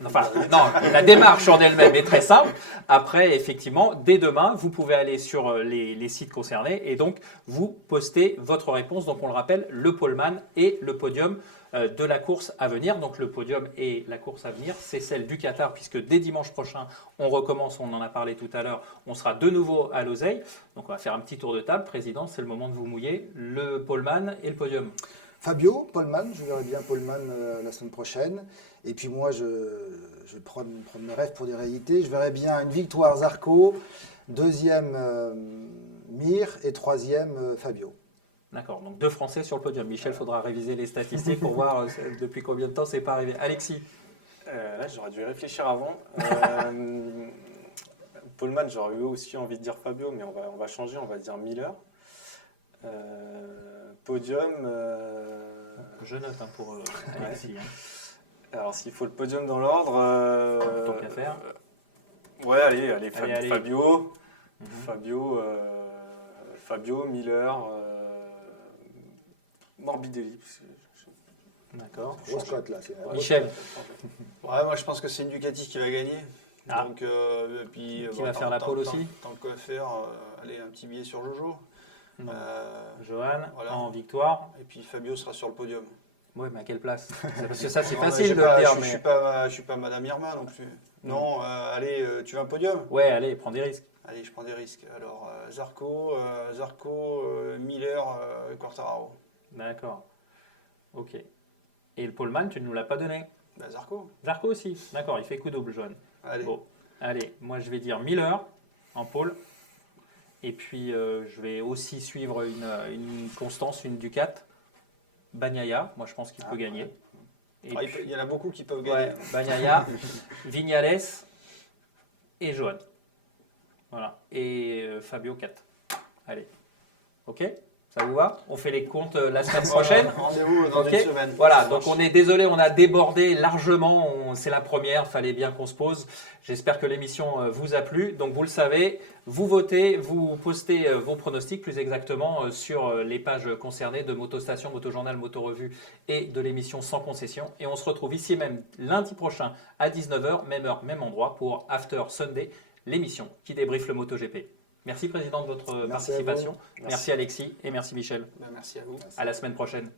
Enfin, non, la démarche en elle-même est très simple. Après, effectivement, dès demain, vous pouvez aller sur les sites concernés et donc vous postez votre réponse. Donc, on le rappelle, le poleman et le podium de la course à venir. Donc, le podium et la course à venir, c'est celle du Qatar, puisque dès dimanche prochain, on recommence, on en a parlé tout à l'heure, on sera de nouveau à l'Oseille. Donc, on va faire un petit tour de table. Président, c'est le moment de vous mouiller. Le poleman et le podium. Fabio, Poleman, je verrai bien Poleman la semaine prochaine. Et puis moi, je vais prendre mes rêves pour des réalités. Je verrai bien une victoire Zarco, deuxième Mir et troisième Fabio. D'accord, donc 2 Français sur le podium. Michel, faudra réviser les statistiques pour voir depuis combien de temps c'est pas arrivé. Alexis. Là, j'aurais dû réfléchir avant. Poleman, j'aurais eu aussi envie de dire Fabio, mais on va changer, on va dire Miller. Podium. Je note pour Alexis. Alors, s'il faut le podium dans l'ordre. Tant qu'à faire. Ouais, allez, Allez. Fabio. Mhm. Fabio, Miller, Morbidelli. D'accord. Grosse cote là. Michel. Ouais, moi je pense que c'est une Ducati qui va gagner. Ah. Donc, et puis, Qui va faire la pole aussi. Tant que faire, allez, un petit billet sur Jojo. Non. Euh, Johan voilà. en victoire. et puis Fabio sera sur le podium. Ouais, mais à quelle place? Parce que ça, c'est Non, mais facile j'ai de pas- le dire. Je Mais... suis pas Madame Irma non plus. Non, allez, tu veux un podium? Ouais, allez, prends des risques. Allez, je prends des risques. Alors, Zarco, Miller, Quartararo. D'accord. Ok. Et le poleman, tu ne nous l'as pas donné. Bah, Zarco. Zarco aussi. D'accord, il fait coup double, Johan. Allez. Bon, allez, moi je vais dire Miller en pôle. Et puis je vais aussi suivre une constance, une Ducat. Bagnaia, moi je pense qu'il peut gagner. Et Ah, puis- il y en a beaucoup qui peuvent ouais, gagner. Bagnaia, Vignales et Johan. Voilà. Et Fabio 4. Allez. Ok? Ça vous va? On fait les comptes la semaine prochaine. Rendez-vous dans Ok. une semaine. Voilà, Ça donc marche. on est désolé, on a débordé largement. C'est la première, fallait bien qu'on se pose. J'espère que l'émission vous a plu. Donc vous le savez, vous votez, vous postez vos pronostics plus exactement sur les pages concernées de Motostation, Motojournal, Motorevue et de l'émission Sans concession. Et on se retrouve ici même lundi prochain à 19h, même heure, même endroit pour After Sunday, l'émission qui débriefe le MotoGP. Merci Président de votre Merci à vous. participation. Merci Alexis et merci Michel. Bah, merci à vous. À la semaine prochaine.